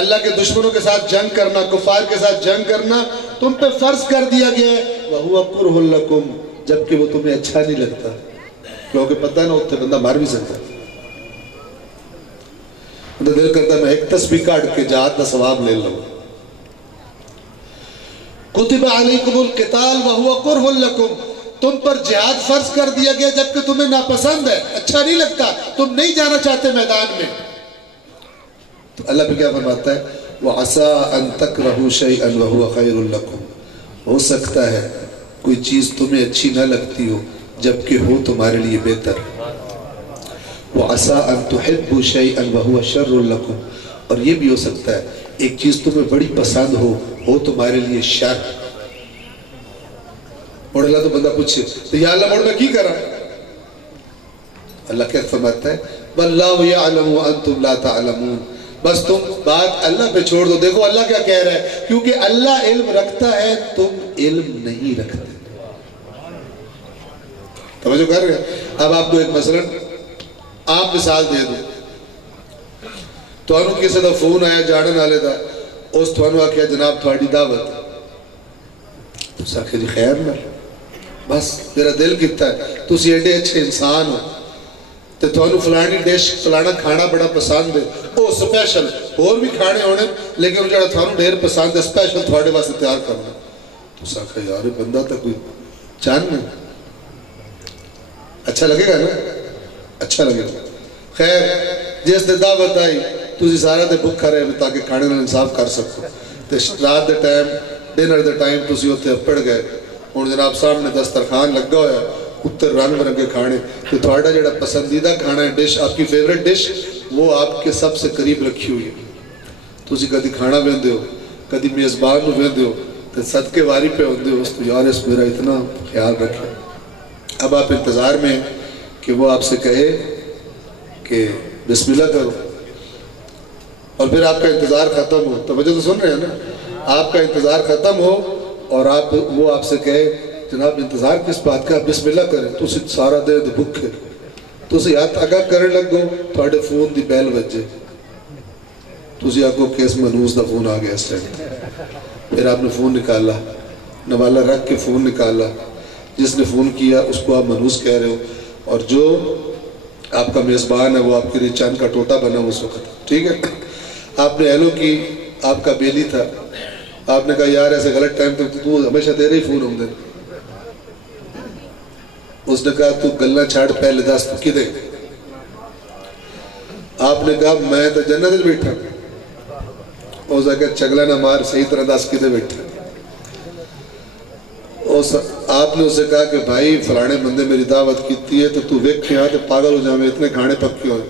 اللہ کے دشمنوں کے ساتھ جنگ کرنا، کفار کے ساتھ جنگ کرنا تم پہ فرض کر دیا گیا ہے، وَهُوَ كُرْهٌ لَكُمْ، جبکہ وہ تمہیں اچھا نہیں لگتا، کیونکہ پتہ نہ ہوتا بندہ مار بھی سکتا ہے۔ تو دل کرتا ہے میں ایک تسبیح کاٹ کے جہاد کا ثواب لے لوں۔ کتب علیکم القتال وہو کرہ لکم، تم پر جہاد فرض کر دیا گیا جبکہ تمہیں ناپسند ہے، اچھا نہیں لگتا، تم نہیں جانا چاہتے میدان میں۔ تو اللہ پہ کیا فرماتا ہے وَعَسَىٰ أَن تَكْرَهُ شَيْئًا وَهُوَ خَيْرٌ لَكُمْ، ہو سکتا ہے کوئی چیز تمہیں اچھی نہ لگتی ہو جبکہ ہو تمہارے لیے بہتر۔ وَعَسَىٰ أَن تُحِبُّوا شَيْئًا وَهُوَ شَرٌّ لَكُمْ، اور یہ بھی ہو سکتا ہے ایک چیز تمہیں بڑی پسند ہو تمہارے لیے شر۔ اور اللہ تو بندہ پوچھے تو یا اللہ موڑ میں کی کر رہا ہے؟ اللہ کیا فرماتا ہے وَاللَّهُ يَعْلَمُ وَأَنْتُمْ لَا تَعْلَمُونَ، بس تم بات اللہ پہ چھوڑ دو۔ دیکھو اللہ کیا کہہ رہا ہے، کیونکہ اللہ علم رکھتا ہے تم علم نہیں رکھتے۔ توجہ کر رہے ہیں؟ اب آپ کو ایک مثلا عام مثال دے دوں، تو انہوں کسی دا فون آیا جاڑن والے دا، اس تو انہوں آکھیا جناب تھوڑی دعوت، تو ساکھے جی خیر نہ، بس میرا دل کیتا ہے تو اسی ایڈے اچھے انسان ہو تو تھوانو فلانی ڈیش فلانا کھانا بڑا پسند ہے، او سپیشل اور بھی کھانے ہونے لیکن جڑا تھوانو ڈھیر پسند ہے سپیشل تھوڑے واسطے تیار کرنا، تو ساکھا یار بندہ تا کوئی چاند میں اچھا لگے گا نا، اچھا لگے گا۔ خیر جس نے دعوت آئی تُسی سارا دے بھکھا رہے تاکہ کھانے میں انصاف کر سکو، تے رات دے ٹائم ڈنر دے ٹائم تُسی ہوتے پڑ گئے، اور جناب سامنے دسترخوان لگا ہویا اتر رنگ برنگے کھانے، تو تھوڑا جڑا پسندیدہ کھانا ہے ڈش آپ کی فیوریٹ ڈش وہ آپ کے سب سے قریب رکھی ہوئی ہے، تُسی کدی کھانا ویندے ہو کدی میزبان نو ویندے ہو تو صدقے واری پہ ہوندے ہو، تو یار اس میرا اتنا خیال رکھے۔ اب آپ انتظار میں ہیں کہ وہ آپ سے کہے کہ بسم اللہ کرو، اور پھر آپ کا انتظار ختم ہو، توجہ تو سن رہے ہیں نا، آپ کا انتظار ختم ہو اور وہ آپ سے کہے جناب انتظار کس بات کا، بسم اللہ کریں، تو سارا دے بھکھے، تو یاد اگا کرنے لگ گو تھوڑے فون دی بیل بجے، تو آپ کو کیس منوس دا فون آ گیا اس ٹائم، پھر آپ نے فون نکالا، نوالا رکھ کے فون نکالا، جس نے فون کیا اس کو آپ منوس کہہ رہے ہو، اور جو آپ کا میزبان ہے وہ آپ کے لیے چاند کا ٹوٹا بنا اس وقت، ٹھیک ہے؟ آپ نے ایلو کی، آپ کا بیلی تھا، آپ نے کہا یار ایسے غلط ٹائم تو ہمیشہ تیرے ہی فون ہوں دے، اس نے کہا تو گلنا چھاڑ پہلے دس تو کی دے، آپ نے کہا میں تو جنت بیٹھا، اس نے کہا چگلا نہ مار صحیح طرح دس کی دے بیٹھا، آپ نے اسے کہا کہ بھائی فلانے بندے میری دعوت کیتی ہے تو تو ویک یہاں تو پاگل ہو جائیں اتنے کھانے پکے ہوئے،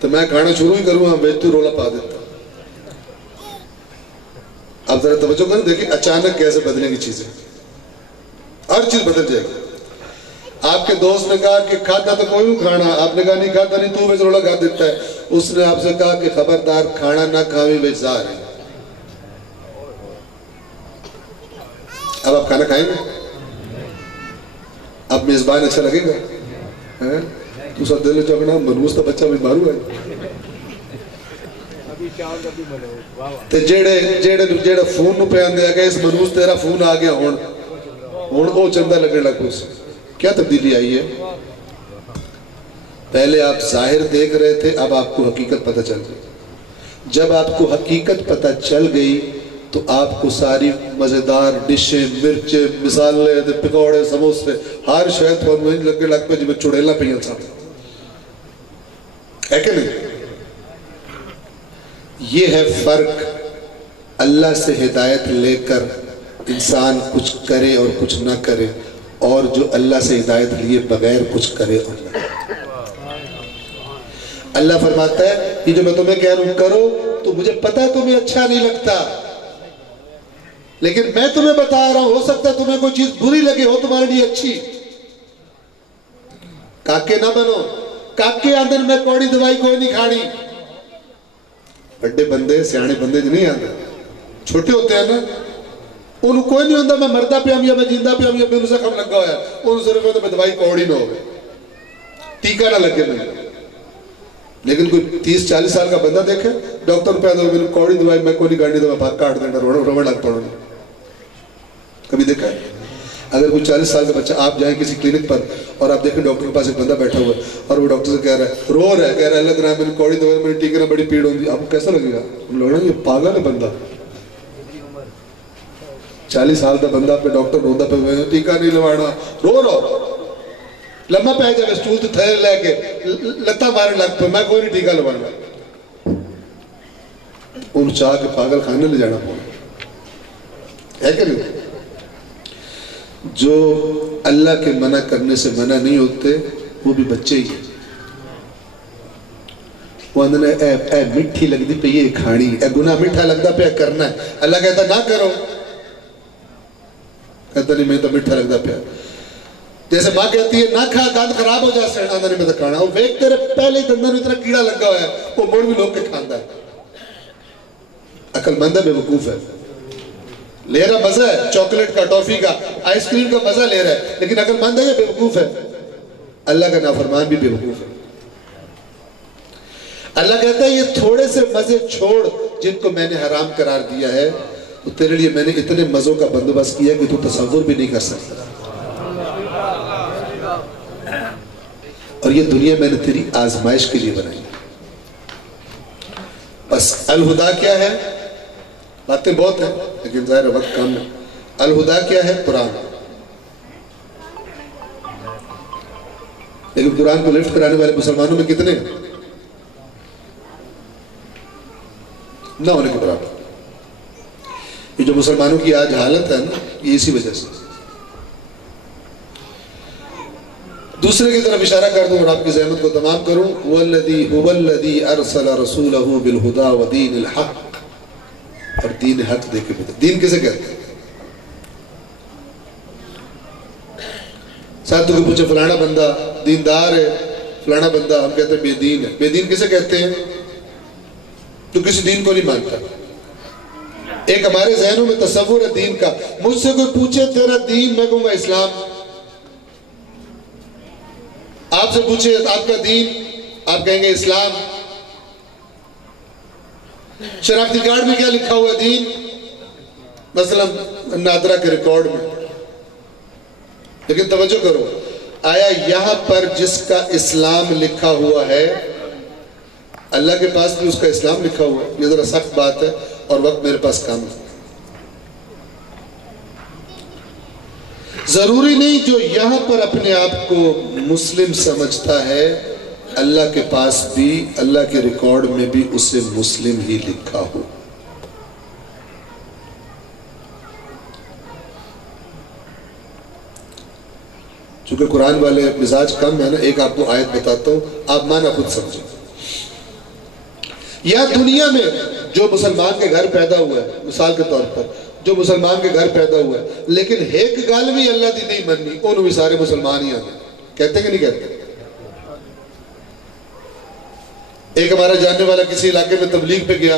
تو میں کھانا شروع ہی کروں ہاں بیچ تو رولا پا دیتا۔ آپ ذرا توجہ کریں دیکھیں اچانک کیسے بدلیں گی چیزیں، ہر چیز بدل جائے گی۔ آپ کے دوست نے کہا کہ کھاتا تو کوئی نہیں کھانا، آپ نے کہا نہیں کھاتا نہیں تو بیچ رولا کھا دیتا ہے، اس نے آپ سے کہا کہ خبردار کھانا نہ کھاویں بیچ زار ہے۔ اب آپ کھانا کھائیں گے؟ اب میزبان اچھا لگے گا؟ تو سب دل چاہنا منوس تا بچہ بھی مارو ہے، تے جیڑے فون نو پہ آندے آگئے اس منوس تیرا فون آگیا ہون او چندہ لگنے لگ اس کیا تبدیلی آئی ہے؟ پہلے آپ ظاہر دیکھ رہے تھے، اب آپ کو حقیقت پتہ چل گئی۔ جب آپ کو حقیقت پتہ چل گئی تو آپ کو ساری مزیدار ڈشیں، مرچیں، مسالے، پکوڑے، سموسے، ہر شاید تھوڑا لگے لگ پہ جب چڑیلا پہ انسان ہے کہ نہیں؟ یہ ہے فرق اللہ سے ہدایت لے کر انسان کچھ کرے اور کچھ نہ کرے، اور جو اللہ سے ہدایت لیے بغیر کچھ کرے اور نہ کرے۔ اللہ فرماتا ہے یہ جو میں تمہیں کہہ رہا ہوں کرو تو مجھے پتا ہے تمہیں اچھا نہیں لگتا، لیکن میں تمہیں بتا رہا ہوں ہو سکتا ہے تمہیں کوئی چیز بری لگے ہو تمہارے لیے اچھی۔ کاکے نہ بنو، کاکے آندن میں کوڑی دوائی کوئی نہیں کھاڑی، بڑے بندے سیانے بندے جو نہیں آندے چھوٹے ہوتے ہیں نا، انہوں کوئی نہیں ہوتا میں مردہ پہ ہم یا میں جیندہ پہ ہم یا میرے زخم لگا ہوا ہے، انہوں صرف ہوتا میں دوائی کوڑی نہ ہوئے ٹیکہ نہ لگے میں، لیکن کوئی 30-40 سال کا بندہ دیکھے ڈاکٹر پہ دو کوڑی دوائی میں کوئی گاڑی دوا بھاگ کاٹ دینا روڑ لگ پڑو کبھی دیکھا ہے؟ اگر کوئی 40 سال کا بچہ آپ جائیں کسی کلینک پر اور آپ دیکھیں ڈاکٹر کے پاس ایک بندہ بیٹھا ہوا ہے اور وہ ڈاکٹر سے کہہ رہا ہے رو رہا ہے کہہ رہا ہے اللہ تعالیٰ میری کوڑی دوائی میری ٹیکے نہ بڑی پیڑ ہوگی آپ کو کیسا لگے گا؟ لوگ رہے یہ پاگل ہے بندہ 40 سال کا بندہ پہ ڈاکٹر روندہ پہ ہوئے ٹیکہ نہیں لوانا رو رہا لمحہ پہ جب اسٹول تو تھیلے لے کے لتا مارے لگ پہ میں کوئی نہیں ٹیکہ لوانا ان چاہ کے پاگل خانے لے جانا پڑا ہے کہ نہیں؟ جو اللہ کے منع کرنے سے منع نہیں ہوتے وہ بھی بچے ہی ہیں وہ اندھنے اے مٹھی لگ دی پہ یہ کھانی اے گناہ مٹھا لگ دا پہ کرنا ہے اللہ کہتا نہ کرو کہتا نہیں میں تو مٹھا لگ دا پہ جیسے ماں کہتی ہے نہ کھا دانت خراب ہو جائے سڑنا نہیں میں تو کھانا وہ ویک تیرے پہلے دندن اتنا کیڑا لگا ہوا ہے وہ موڑ بھی لوگ کے کھاندہ ہے عقل مند ہے بے وقوف ہے لے رہا مزہ ہے چاکلیٹ کا ٹافی کا آئس کریم کا مزہ لے رہا ہے لیکن عقل مند ہے یا بے وقوف ہے اللہ کا نافرمان بھی بے وقوف ہے اللہ کہتا ہے یہ تھوڑے سے مزے چھوڑ جن کو میں نے حرام قرار دیا ہے تو تیرے لیے میں نے اتنے مزوں کا بندوبست کیا کہ تو تصور بھی نہیں کر سکتا اور یہ دنیا میں نے تیری آزمائش کے لیے بنائی بس الہدا کیا ہے باتیں بہت ہیں لیکن ظاہر وقت کم ہے الہدا کیا ہے قرآن لیکن قرآن کو لفٹ کرانے والے مسلمانوں میں کتنے نہ ہونے کے برابر یہ جو مسلمانوں کی آج حالت ہے نا یہ اسی وجہ سے دوسرے کی طرف اشارہ کر دوں اور آپ کی زحمت کو تمام کروں وَالَّذِي هُوَ الَّذِي أَرْسَلَ رَسُولَهُ بِالْهُدَى وَدِينِ الْحَقِّ اور دین حق دے کے بدل دین کسے کہتے ہیں ساتھ تو کہ پوچھے فلانا بندہ دیندار ہے فلانا بندہ ہم کہتے ہیں بے دین ہے بے دین کسے کہتے ہیں تو کسی دین کو نہیں مانتا ایک ہمارے ذہنوں میں تصور ہے دین کا مجھ سے کوئی پوچھے تیرا دین میں کہوں گا اسلام آپ سے پوچھے آپ کا دین آپ کہیں گے اسلام شناختی کارڈ میں کیا لکھا ہوا دین مثلا نادرہ کے ریکارڈ میں لیکن توجہ کرو آیا یہاں پر جس کا اسلام لکھا ہوا ہے اللہ کے پاس بھی اس کا اسلام لکھا ہوا ہے یہ ذرا سخت بات ہے اور وقت میرے پاس کام ہے ضروری نہیں جو یہاں پر اپنے آپ کو مسلم سمجھتا ہے اللہ کے پاس بھی اللہ کے ریکارڈ میں بھی اسے مسلم ہی لکھا ہو چونکہ قرآن والے مزاج کم ہے نا ایک آپ کو آیت بتاتا ہوں آپ مانا خود سمجھیں یا دنیا میں جو مسلمان کے گھر پیدا ہوا ہے مثال کے طور پر جو مسلمان کے گھر پیدا ہوا ہے لیکن ایک گال بھی اللہ دی نہیں مننی انہوں بھی سارے مسلمان ہی آگے کہتے کہ نہیں کہتے ایک ہمارا جاننے والا کسی علاقے میں تبلیغ پہ گیا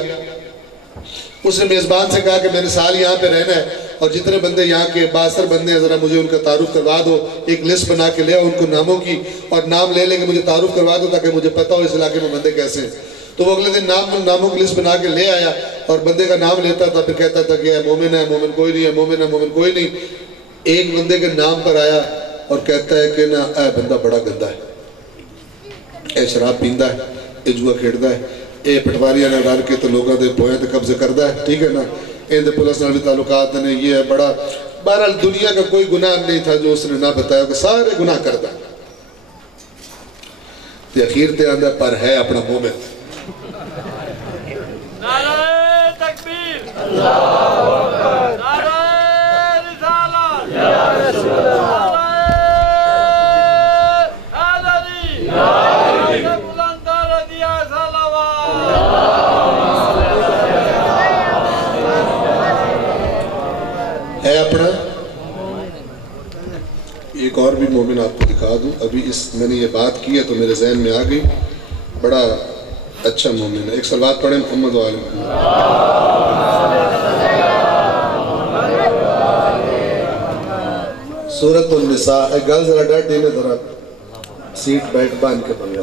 اس نے میزبان سے کہا کہ میں نے سال یہاں پہ رہنا ہے اور جتنے بندے یہاں کے 62 بندے ہیں ذرا مجھے ان کا تعارف کروا دو ایک لسٹ بنا کے لے ان کو ناموں کی اور نام لے لیں کہ مجھے تعارف کروا دو تاکہ مجھے پتا ہو اس علاقے میں بندے کیسے ہیں تو وہ اگلے دن ناموں کی لسٹ بنا کے لے آیا اور بندے کا نام لیتا تھا پھر کہتا تھا کہ مومن ہے مومن کوئی نہیں ہے مومن ہے مومن کوئی نہیں ایک بندے کے نام پر آیا اور کہتا ہے کہ نا اے بندہ بڑا گندا ہے اے شراب پیندہ ہے اے جوا کھیڑتا ہے اے پٹواریاں نے ڈال کے تو لوگوں دے پوئیں تے قبضے کردہ ہے ٹھیک ہے نا اے دے پولیس نال بھی تعلقات نے یہ ہے بڑا بہرحال دنیا کا کوئی گناہ نہیں تھا جو اس نے نہ بتایا کہ سارے گناہ کردہ تے اخیر تے آندہ پر ہے اپنا مومن نعرہ تکبیر اللہ اکبر نعرہ رسالت یا رسول اللہ نعرہ حیدری نعرہ بلندر دیا صلوات ہے اپنا ایک اور بھی مومن آپ کو دکھا دوں ابھی میں نے یہ بات کی ہے تو میرے ذہن میں آ گئی بڑا اچھا مومن ہے ایک صلوات پڑھیں محمد و آل محمد سورۃ النساء ایک گل ذرا ڈر دینے ذرا سیٹ بیلٹ باندھ کے بن گیا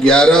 11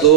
2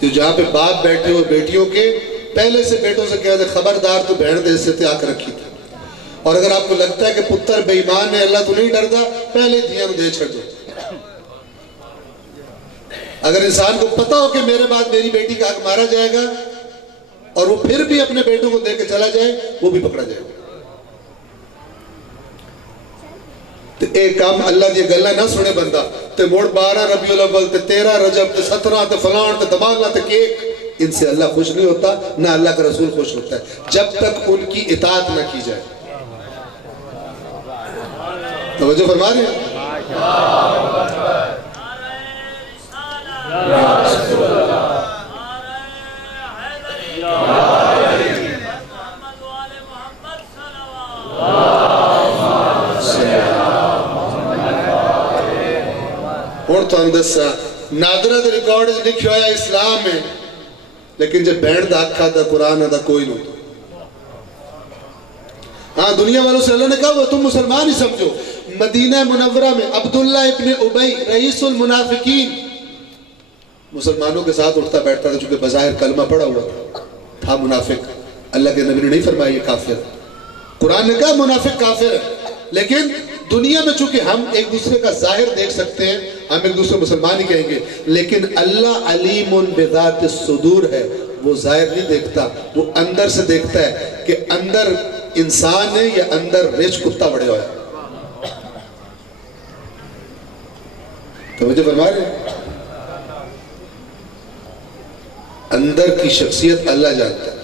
تو جہاں پہ باپ بیٹھے ہوئے بیٹیوں کے پہلے سے بیٹوں سے کہتے خبردار تو بہن دے سے تیاک رکھی تھی. اور اگر آپ کو لگتا ہے کہ پتر بے ایمان ہے اللہ تو نہیں ڈردا پہلے دھیاں دے چھڑ دو. اگر انسان کو پتا ہو کہ میرے بعد میری بیٹی کا حق مارا جائے گا اور وہ پھر بھی اپنے بیٹوں کو دے کے چلا جائے وہ بھی پکڑا جائے گا. تو ایک کام اللہ دی گلہ نہ سنے بندہ تے موڑ 12 ربیع الاول تے 13 رجب تے 17 تے فلان تے دماغ تے کیک ان سے اللہ خوش نہیں ہوتا نہ اللہ کا رسول خوش ہوتا ہے جب تک ان کی اطاعت نہ کی جائے. توجہ فرما رہے ہیں. اور تو اندسا نادرہ دے ریکارڈ لکھی ہویا اسلام میں لیکن جب بینڈ دا اکھا دا قرآن دا کوئی نہیں. ہاں دنیا والوں سے اللہ نے کہا وہ تم مسلمان ہی سمجھو. مدینہ منورہ میں عبداللہ ابن ابی رئیس المنافقین مسلمانوں کے ساتھ اٹھتا بیٹھتا تھا چونکہ بظاہر کلمہ پڑھا ہوا تھا منافق. اللہ کے نبی نے نہیں فرمایا یہ کافر. قرآن نے کہا منافق کافر ہے لیکن دنیا میں چونکہ ہم ایک دوسرے کا ظاہر دیکھ سکتے ہیں ہم ایک دوسرے مسلمان ہی کہیں گے لیکن اللہ علیم بذات الصدور ہے. وہ ظاہر نہیں دیکھتا وہ اندر سے دیکھتا ہے کہ اندر انسان ہے یا اندر ریچھ کتا بڑے ہوا ہے. توجہ فرما رہے ہیں. اندر کی شخصیت اللہ جانتا ہے.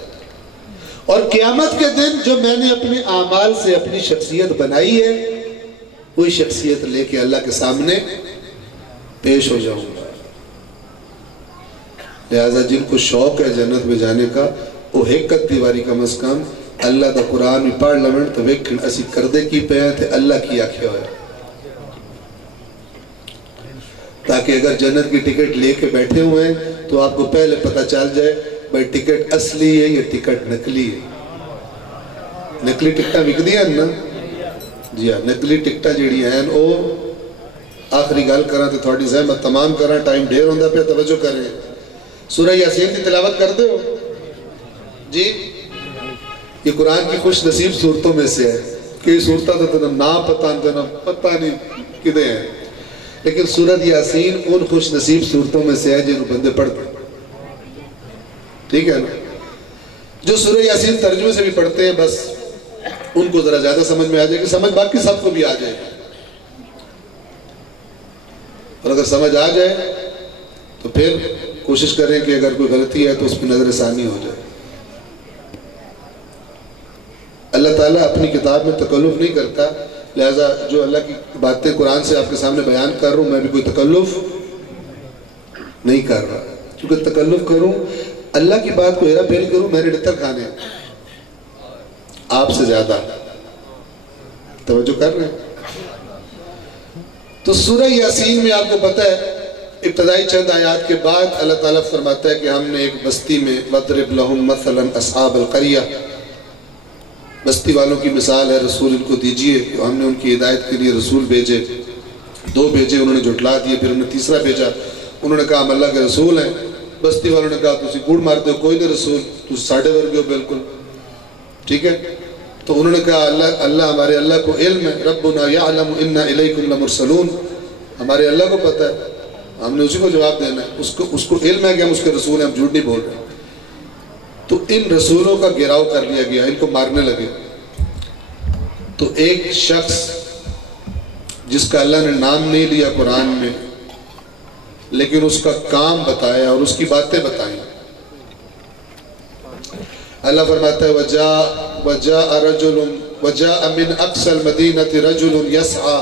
اور قیامت کے دن جو میں نے اپنے اعمال سے اپنی شخصیت بنائی ہے وہی شخصیت لے کے اللہ کے سامنے پیش ہو جاؤں گا. لہذا جن کو شوق ہے جنت میں جانے کا وہ حقت دیواری کم از کم اللہ دا قرآن بھی پڑھ لمن تو ویکھن اسی کردے کی پہ ہیں تھے اللہ کی آکھیا ہویا تاکہ اگر جنت کی ٹکٹ لے کے بیٹھے ہوئے ہیں تو آپ کو پہلے پتہ چل جائے بھائی ٹکٹ اصلی ہے یا ٹکٹ نکلی ہے. نکلی ٹکٹاں وک دیا نا جی ہاں نکلی ٹکٹاں جیڑی ہیں او آخری گل کرا تو تھوڑی زحمت تمام کرا ٹائم ڈھیر ہوندہ پہ توجہ کریں. سورہ یاسین کی تلاوت کر دے ہو جی یہ قرآن کی خوش نصیب صورتوں میں سے ہے کہ یہ صورتہ تو پتہ نہیں کدے ہیں لیکن سورہ یاسین ان خوش نصیب صورتوں میں سے ہے جنہوں بندے پڑھتے ہیں. ٹھیک ہے نا. جو سورہ یاسین ترجمے سے بھی پڑھتے ہیں بس ان کو ذرا زیادہ سمجھ میں آ جائے گی سمجھ باقی سب کو بھی آ جائے گی. اور اگر سمجھ آ جائے تو پھر کوشش کریں کہ اگر کوئی غلطی ہے تو اس پہ نظر ثانی ہو جائے. اللہ تعالیٰ اپنی کتاب میں تکلف نہیں کرتا لہذا جو اللہ کی باتیں قرآن سے آپ کے سامنے بیان کر رہا ہوں میں بھی کوئی تکلف نہیں کر رہا کیونکہ تکلف کروں اللہ کی بات کو ہیرا پھیری کروں میرے ڈتر کھانے آپ سے زیادہ توجہ کر رہے ہیں. تو سورہ یاسین میں آپ کو پتہ ہے ابتدائی چند آیات کے بعد اللہ تعالیٰ فرماتا ہے کہ ہم نے ایک بستی میں وَضْرِبْ لَهُمْ مَثَلًا أَصْحَابَ الْقَرْيَةِ بستی والوں کی مثال ہے رسول ان کو دیجئے کہ ہم نے ان کی ہدایت کے لیے رسول بھیجے 2 بھیجے انہوں نے جھٹلا دیے پھر انہوں نے تیسرا بھیجا انہوں نے کہا ہم اللہ کے رسول ہیں. بستی والوں نے کہا تُسی گوڑ مارتے ہو کوئی نہیں رسول تو ساڑھے ورگے ہو بالکل ٹھیک ہے. تو انہوں نے کہا اللہ ہمارے اللہ کو علم ہے ربنا یعلم انا الیکم لمرسلون ہمارے اللہ کو پتہ ہے ہم نے اسی کو جواب دینا ہے اس کو علم ہے کہ ہم اس کے رسول ہیں ہم جھوٹ نہیں بول رہے. تو ان رسولوں کا گھیراؤ کر لیا گیا ان کو مارنے لگے. تو ایک شخص جس کا اللہ نے نام نہیں لیا قرآن میں لیکن اس کا کام بتایا اور اس کی باتیں بتائیں. اللہ فرماتا ہے وَجَاءَ مِنْ أَقْصَى الْمَدِينَةِ رَجُلٌ يَسْعَى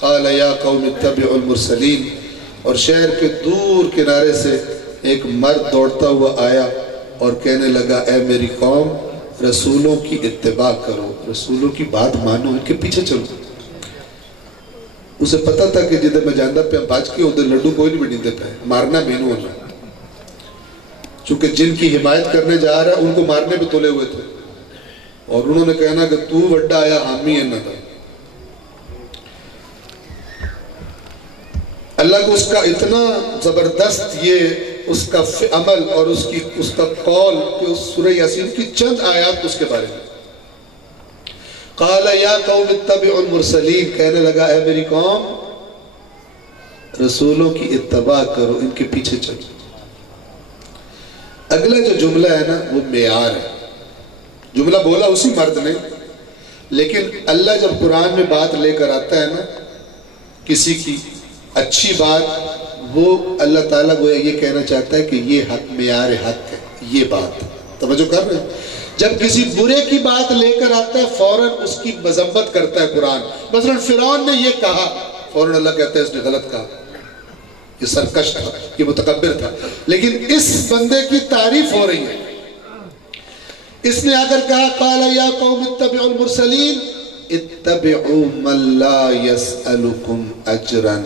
قَالَ يَا قَوْمِ اتَّبِعُوا الْمُرْسَلِينَ اور شہر کے دور کنارے سے ایک مرد دوڑتا ہوا آیا اور کہنے لگا اے میری قوم رسولوں کی اتباع کرو رسولوں کی بات مانو ان کے پیچھے چلو. اسے پتا تھا کہ جدھر میں جاندہ پہ باج کے ادھر لڈو کوئی نہیں بڑھیں دے پہ مارنا مینو ہونا چونکہ جن کی حمایت کرنے جا رہا ہے ان کو مارنے پہ تولے ہوئے تھے اور انہوں نے کہنا کہ تو وڈا آیا حامی ہے نہ تھا. اللہ کو اس کا اتنا زبردست یہ اس کا عمل اور اس کا قول کہ اس سورہ یاسین کی چند آیات اس کے بارے میں. قال یا قوم اتبعوا المرسلین، کہنے لگا اے میری قوم رسولوں کی اتباع کرو، ان کے پیچھے چلو. اگلا جو جملہ ہے نا وہ معیار ہے. جملہ بولا اسی مرد نے، لیکن اللہ جب قرآن میں بات لے کر آتا ہے نا کسی کی اچھی بات، وہ اللہ تعالیٰ کو یہ کہنا چاہتا ہے کہ یہ حق معیار حق ہے. یہ بات توجہ کر رہے ہیں. جب کسی برے کی بات لے کر آتا ہے فوراً اس کی مذمت کرتا ہے قرآن. مثلا فرعون نے یہ کہا، فوراً اللہ کہتا ہے اس نے غلط کہا، یہ سرکش تھا، یہ متکبر تھا. لیکن اس بندے کی تعریف ہو رہی ہے. اس نے اگر کہا قال یا قوم اتبعوا المرسلین اتبعوا من لا يسألكم اجرا.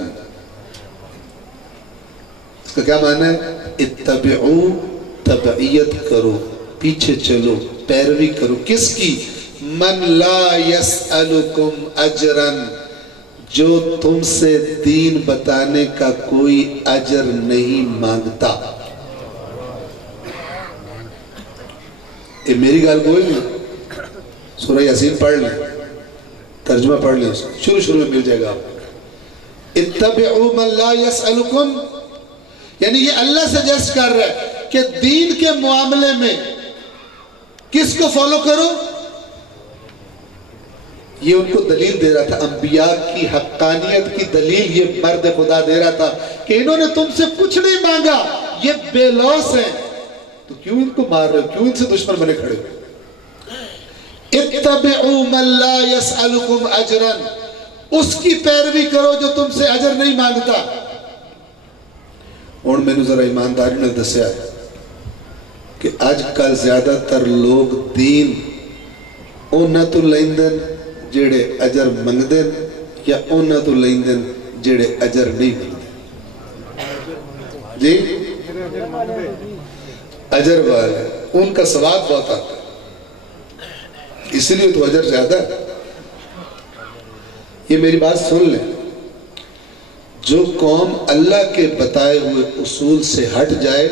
اس کا کیا معنی ہے؟ اتبعوا، تبعیت کرو، پیچھے چلو، پیروی کرو. کس کی؟ من لا يسألكم اجرا، جو تم سے دین بتانے کا کوئی اجر نہیں مانگتا. یہ میری گال کوئی نہیں. سورہ یاسین پڑھ لیں، ترجمہ پڑھ لیں، اس کو شروع میں مل جائے گا آپ. اتبعوا من لا يسألكم، یعنی یہ اللہ سجیسٹ کر رہا ہے کہ دین کے معاملے میں کس کو فالو کرو. یہ ان کو دلیل دے رہا تھا، انبیاء کی حقانیت کی دلیل یہ مرد خدا دے رہا تھا کہ انہوں نے تم سے کچھ نہیں مانگا، یہ بے لوث ہیں، تو کیوں ان کو مار رہے ہو، کیوں ان سے دشمن بنے کھڑے ہوئے. اتبعوا من لا يسألكم اجرا، اس کی پیروی کرو جو تم سے اجر نہیں مانگتا. اور میں نے ذرا ایمانداری نے دسیا ہے کہ آج کل زیادہ تر لوگ دین اونا تو لیندن جیڑے اجر منگدن، یا اونا تو لیندن جیڑے اجر نہیں منگدن. جی اجر والے ان کا ثواب بہت آتا ہے، اس لیے تو اجر زیادہ ہے. یہ میری بات سن لیں، جو قوم اللہ کے بتائے ہوئے اصول سے ہٹ جائے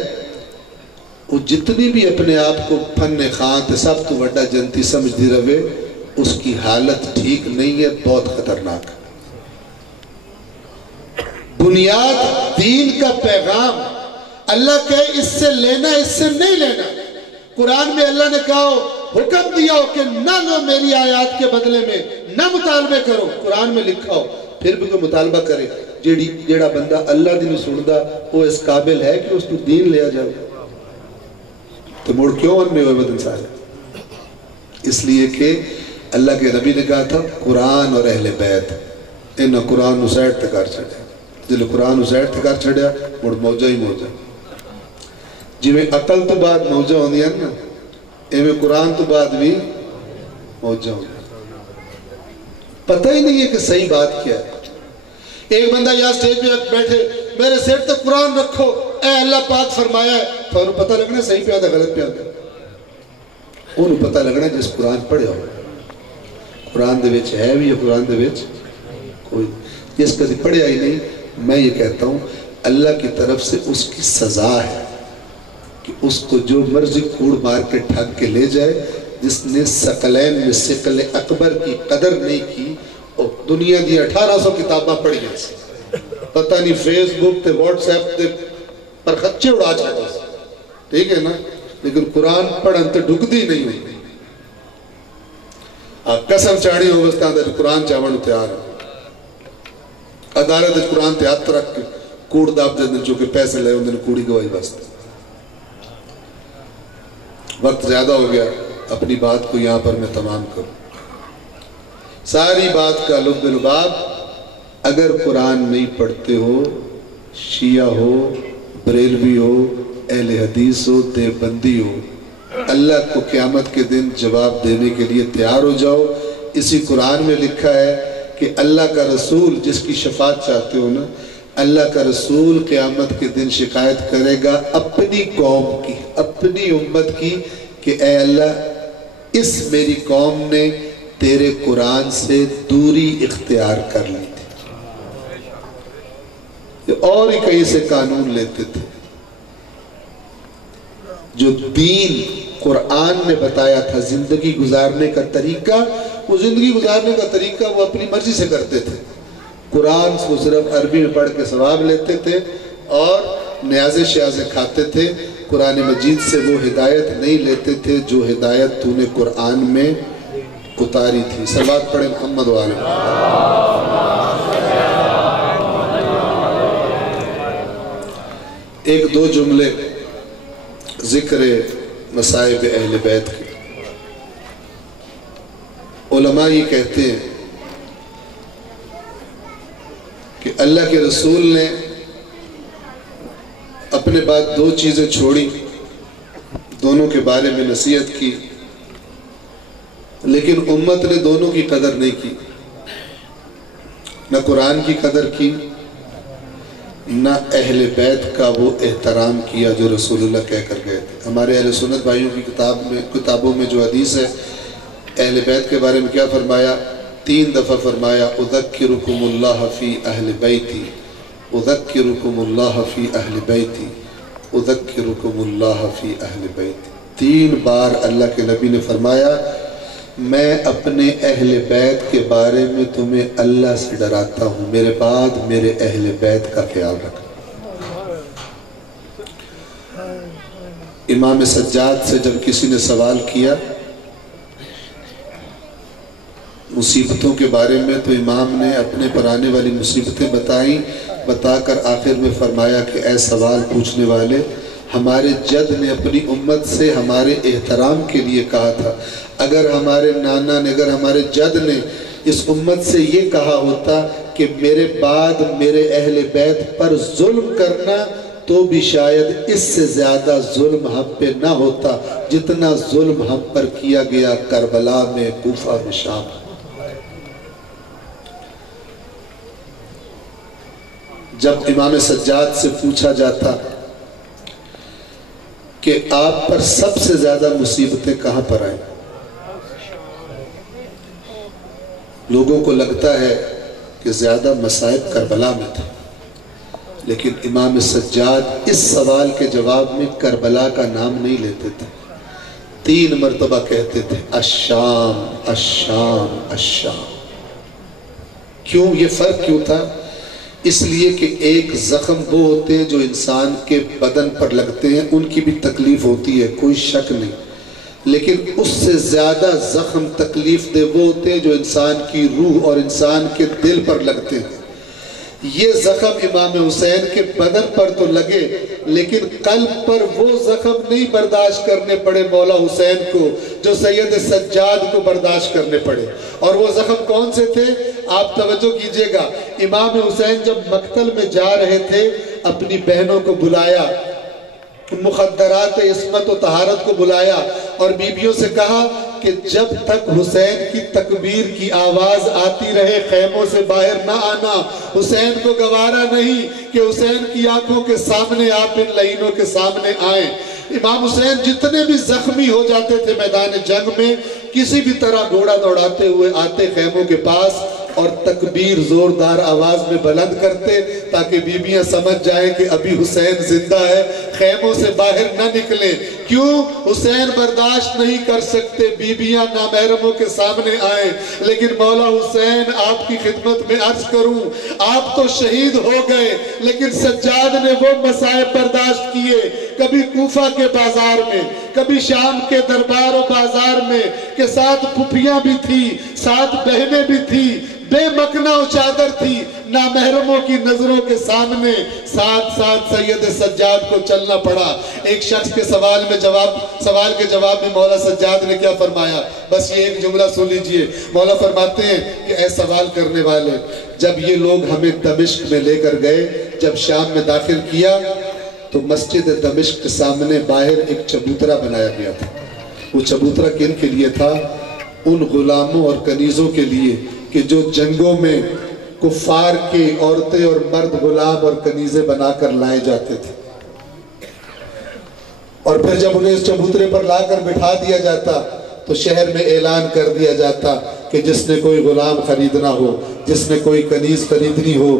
وہ جتنی بھی اپنے آپ کو فن خان سب تو بڑا جنتی سمجھتی رہے، اس کی حالت ٹھیک نہیں ہے، بہت خطرناک. بنیاد دین کا پیغام اللہ کہے اس سے لینا اس سے نہیں لینا. قرآن میں اللہ نے کہا حکم دیا ہو کہ نہ لو میری آیات کے بدلے میں، نہ مطالبے کرو. قرآن میں لکھا ہو پھر بھی کوئی مطالبہ کرے، جیڑا بندہ اللہ دی نہیں سندا وہ اس قابل ہے کہ اس کو دین لیا جائے، تو مڑ کیوں ان میں ہوئے بدن سارے. اس لیے کہ اللہ کے نبی نے کہا تھا قرآن اور اہل بیت انہاں قرآن نو سائڈ تے کر چھڑیا. جلے قرآن نو سائڈ تے کر چھڑیا مڑ موجہ ہی موجہ. جی میں عقل تو بعد موجہ ہوندی ہے نا، ایویں قرآن تو بعد بھی موجہ ہوندی. پتہ ہی نہیں ہے کہ صحیح بات کیا ہے. ایک بندہ یہاں سٹیج پہ بیٹھے میرے سیٹ تک قرآن رکھو، اے اللہ پاک فرمایا ہے، تو انہوں پتہ لگنا صحیح پہ آدھا غلط پہ آدھا. انہوں پتہ لگنا جس قرآن پڑھے ہو قرآن دے وچ ہے بھی یا قرآن دے وچ کوئی. جس کدی پڑھے ہی نہیں، میں یہ کہتا ہوں اللہ کی طرف سے اس کی سزا ہے کہ اس کو جو مرضی کوڑ مار کے ٹھگ کے لے جائے. جس نے ثقلین میں ثقل اکبر کی قدر نہیں کی، اور دنیا دی 1800 کتاباں پڑھی ہیں، پتہ نہیں فیس بک تے واٹس ایپ تے پر خچے اڑا چھڑا، ٹھیک ہے نا، لیکن قرآن پڑھن تے ڈھکدی نہیں ہوئی. قسم چاڑی ہو بستا اندر قرآن چاوڑ تیار ہے. عدالت قرآن تے ہاتھ رکھ کے کوڑ داب دے دن چونکہ پیسے لے اندر کوڑی گواہی بستے. وقت زیادہ ہو گیا، اپنی بات کو یہاں پر میں تمام کروں. ساری بات کا لب لباب اگر قرآن نہیں پڑھتے ہو، شیعہ ہو، بریلوی ہو، اہل حدیث ہو، دیوبندی ہو، اللہ کو قیامت کے دن جواب دینے کے لیے تیار ہو جاؤ. اسی قرآن میں لکھا ہے کہ اللہ کا رسول جس کی شفاعت چاہتے ہو نا، اللہ کا رسول قیامت کے دن شکایت کرے گا اپنی قوم کی، اپنی امت کی، کہ اے اللہ اس میری قوم نے تیرے قرآن سے دوری اختیار کر لی تھی، اور ہی کہیں سے قانون لیتے تھے. دین قرآن نے بتایا تھا، زندگی گزارنے کا طریقہ، وہ زندگی گزارنے کا طریقہ وہ اپنی مرضی سے کرتے تھے۔ قرآن کو صرف عربی میں پڑھ کے ثواب لیتے تھے اور نیازے شیازے کھاتے تھے۔ قرآن مجید سے وہ ہدایت نہیں لیتے تھے جو ہدایت تو نے قرآن میں اتاری تھی۔ صلوات پڑھیں محمد و آل محمد۔ ایک دو جملے ذکر مصائب اہل بیت کے۔ علماء یہ کہتے ہیں کہ اللہ کے رسول نے اپنے بعد دو چیزیں چھوڑی، دونوں کے بارے میں نصیحت کی، لیکن امت نے دونوں کی قدر نہیں کی، نہ قرآن کی قدر کی، نہ اہل بیت کا وہ احترام کیا جو رسول اللہ کہہ کر گئے تھے۔ ہمارے اہل سنت بھائیوں کی کتابوں میں جو حدیث ہے اہل بیت کے بارے میں کیا فرمایا؟ 3 دفعہ فرمایا اذکرکم اللہ فی اہل بیتی، اذکرکم اللہ فی اہل بیتی، اذکرکم اللہ فی اہل بیتی۔ 3 بار اللہ کے نبی نے فرمایا میں اپنے اہل بیت کے بارے میں تمہیں اللہ سے ڈراتا ہوں، میرے بعد میرے اہل بیت کا خیال رکھنا۔ امام سجاد سے جب کسی نے سوال کیا مصیبتوں کے بارے میں تو امام نے اپنے پر آنے والی مصیبتیں بتائیں، بتا کر آخر میں فرمایا کہ اے سوال پوچھنے والے، ہمارے جد نے اپنی امت سے ہمارے احترام کے لیے کہا تھا، اگر ہمارے نانا نے، اگر ہمارے جد نے اس امت سے یہ کہا ہوتا کہ میرے بعد میرے اہل بیت پر ظلم کرنا، تو بھی شاید اس سے زیادہ ظلم ہم پہ نہ ہوتا جتنا ظلم ہم پر کیا گیا کربلا میں، کوفہ میں، شام۔ جب امام سجاد سے پوچھا جاتا کہ آپ پر سب سے زیادہ مصیبتیں کہاں پر آئیں، لوگوں کو لگتا ہے کہ زیادہ مصائب کربلا میں تھے، لیکن امام سجاد اس سوال کے جواب میں کربلا کا نام نہیں لیتے تھے، 3 مرتبہ کہتے تھے الشام الشام الشام۔ کیوں؟ یہ فرق کیوں تھا؟ اس لیے کہ ایک زخم وہ ہوتے ہیں جو انسان کے بدن پر لگتے ہیں، ان کی بھی تکلیف ہوتی ہے، کوئی شک نہیں، لیکن اس سے زیادہ زخم تکلیف دہ وہ ہوتے ہیں جو انسان کی روح اور انسان کے دل پر لگتے ہیں۔ یہ زخم امام حسین کے بدن پر تو لگے لیکن قلب پر وہ زخم نہیں برداشت کرنے پڑے مولا حسین کو جو سید سجاد کو برداشت کرنے پڑے۔ اور وہ زخم کون سے تھے؟ آپ توجہ کیجئے گا، امام حسین جب مقتل میں جا رہے تھے اپنی بہنوں کو بلایا، مخدرات عصمت و طہارت کو بلایا اور بیویوں سے کہا کہ جب تک حسین کی تکبیر کی آواز آتی رہے خیموں سے باہر نہ آنا، حسین کو گوارا نہیں کہ حسین کی آنکھوں کے سامنے آپ ان لعینوں کے سامنے آئیں۔ امام حسین جتنے بھی زخمی ہو جاتے تھے میدان جنگ میں، کسی بھی طرح گھوڑا دوڑاتے ہوئے آتے خیموں کے پاس اور تکبیر زوردار آواز میں بلند کرتے تاکہ بیویاں سمجھ جائیں کہ ابھی حسین زندہ ہے، خیموں سے باہر نہ نکلیں۔ کیوں؟ حسین برداشت نہیں کر سکتے بیویاں نامحرموں کے سامنے آئیں، لیکن مولا حسین آپ کی خدمت میں عرض کروں، آپ تو شہید ہو گئے لیکن سجاد نے وہ مصائب برداشت کیے، کبھی کوفہ کے بازار میں، کبھی شام کے دربار و بازار میں، کہ 7 پھپھیاں بھی تھی، 7 بہنیں بھی تھی، بے مکنا و چادر تھی، نامحرموں کی نظروں کے سامنے ساتھ سید سجاد کو چلنا پڑا۔ ایک شخص کے سوال کے جواب میں مولا سجاد نے کیا فرمایا؟ بس یہ ایک جملہ سن لیجئے۔ مولا فرماتے ہیں کہ اے سوال کرنے والے، جب یہ لوگ ہمیں دمشق میں لے کر گئے، جب شام میں داخل کیا تو مسجد دمشق کے سامنے باہر ایک چبوترا بنایا گیا تھا۔ وہ چبوترا کن کے لیے تھا؟ ان غلاموں اور کنیزوں کے لیے کہ جو جنگوں میں کفار کے عورتیں اور مرد غلام اور کنیزیں بنا کر لائے جاتے تھے، اور پھر جب انہیں اس چبوترے پر لا کر بٹھا دیا جاتا تو شہر میں اعلان کر دیا جاتا کہ جس نے کوئی غلام خریدنا ہو، جس نے کوئی کنیز خریدنی ہو،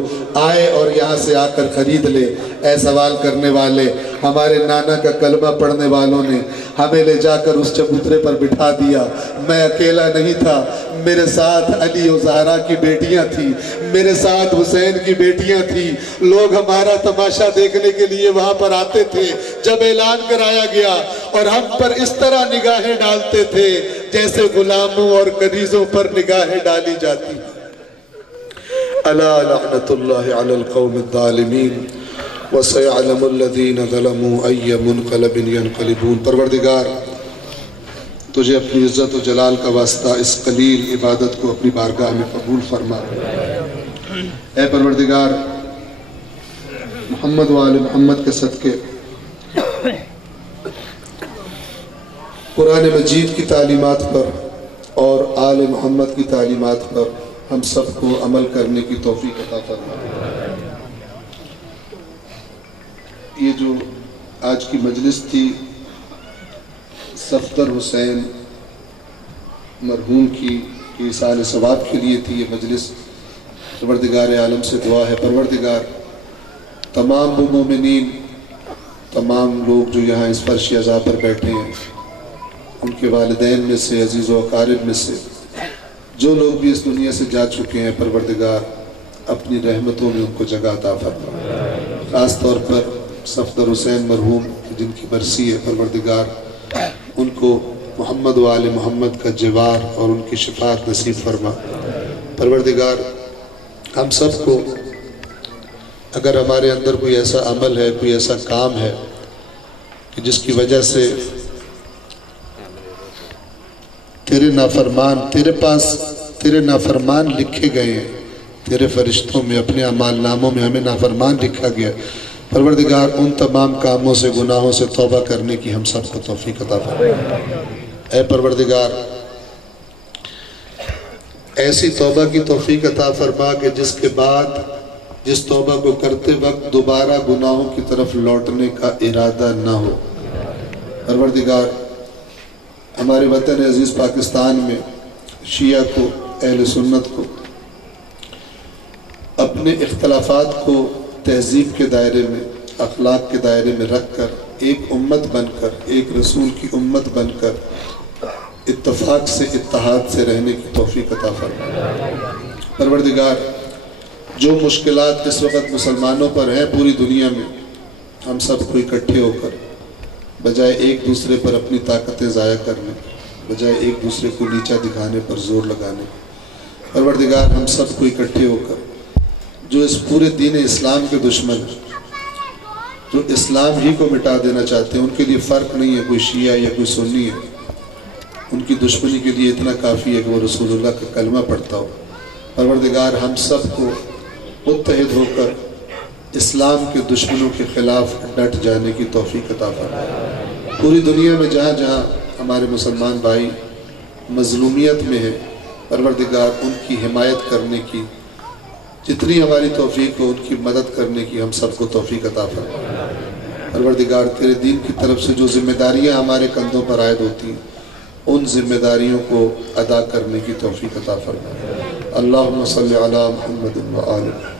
آئے اور یہاں سے آ کر خرید لے۔ اے سوال کرنے والے، ہمارے نانا کا کلمہ پڑھنے والوں نے ہمیں لے جا کر اس چبوترے پر بٹھا دیا. میں اکیلا نہیں تھا، میرے ساتھ علی و زہرا کی بیٹیاں تھیں، میرے ساتھ حسین کی بیٹیاں تھیں. لوگ ہمارا تماشا دیکھنے کے لیے وہاں پر آتے تھے. جب اعلان کرایا گیا اور ہم پر اس طرح نگاہیں ڈالتے تھے جیسے غلاموں اور کنیزوں پر نگاہیں ڈالی جاتی. الا لعنت اللہ علی القوم الظالمین وسيعلم الذين ظلموا أي منقلب ينقلبون. پروردگار تجھے اپنی عزت و جلال کا واسطہ اس قلیل عبادت کو اپنی بارگاہ میں قبول فرما. اے پروردگار محمد و آل محمد کے صدقے قرآن مجید کی تعلیمات پر اور آل محمد کی تعلیمات پر ہم سب کو عمل کرنے کی توفیق عطا فرما. یہ جو آج کی مجلس تھی صفدر حسین مرحوم کی ایصال ثواب کے لیے تھی یہ مجلس. پروردگار عالم سے دعا ہے پروردگار تمام مومنین، تمام لوگ جو یہاں اس فرش عزا پر بیٹھے ہیں، ان کے والدین میں سے، عزیز و اقارب میں سے جو لوگ بھی اس دنیا سے جا چکے ہیں، پروردگار اپنی رحمتوں میں ان کو جگہ عطا فرما. خاص طور پر صفدر حسین مرحوم جن کی برسی ہے، پروردگار ان کو محمد و آل محمد کا جوار اور ان کی شفاعت نصیب فرما. پروردگار ہم سب کو اگر ہمارے اندر کوئی ایسا عمل ہے، کوئی ایسا کام ہے کہ جس کی وجہ سے تیرے نافرمان تیرے پاس تیرے نافرمان لکھے گئے ہیں، تیرے فرشتوں میں اپنے اعمال ناموں میں ہمیں نافرمان لکھا گیا، پروردگار ان تمام کاموں سے، گناہوں سے توبہ کرنے کی ہم سب کو توفیق عطا فرما. اے پروردگار ایسی توبہ کی توفیق عطا فرما کہ جس کے بعد جس توبہ کو کرتے وقت دوبارہ گناہوں کی طرف لوٹنے کا ارادہ نہ ہو. پروردگار ہمارے وطن عزیز پاکستان میں شیعہ کو، اہل سنت کو اپنے اختلافات کو تہذیب کے دائرے میں، اخلاق کے دائرے میں رکھ کر ایک امت بن کر، ایک رسول کی امت بن کر اتفاق سے، اتحاد سے رہنے کی توفیق عطا فرما. پروردگار جو مشکلات اس وقت مسلمانوں پر ہیں پوری دنیا میں، ہم سب کو اکٹھے ہو کر بجائے ایک دوسرے پر اپنی طاقتیں ضائع کرنے، بجائے ایک دوسرے کو نیچا دکھانے پر زور لگانے، پروردگار ہم سب کو اکٹھے ہو کر جو اس پورے دین اسلام کے دشمن ہیں، جو اسلام ہی کو مٹا دینا چاہتے ہیں، ان کے لیے فرق نہیں ہے کوئی شیعہ یا کوئی سنی ہے، ان کی دشمنی کے لیے اتنا کافی ہے کہ وہ رسول اللہ کا کلمہ پڑھتا ہو. پروردگار ہم سب کو متحد ہو کر اسلام کے دشمنوں کے خلاف ڈٹ جانے کی توفیق عطا فرما. پوری دنیا میں جہاں جہاں ہمارے مسلمان بھائی مظلومیت میں ہیں، پروردگار ان کی حمایت کرنے کی جتنی ہماری توفیق ہو، ان کی مدد کرنے کی ہم سب کو توفیق عطا فرما. پروردگار تیرے دین کی طرف سے جو ذمہ داریاں ہمارے کندھوں پر عائد ہوتی ہیں، ان ذمہ داریوں کو ادا کرنے کی توفیق عطا فرما. اللہم صلی علی محمد و آلہ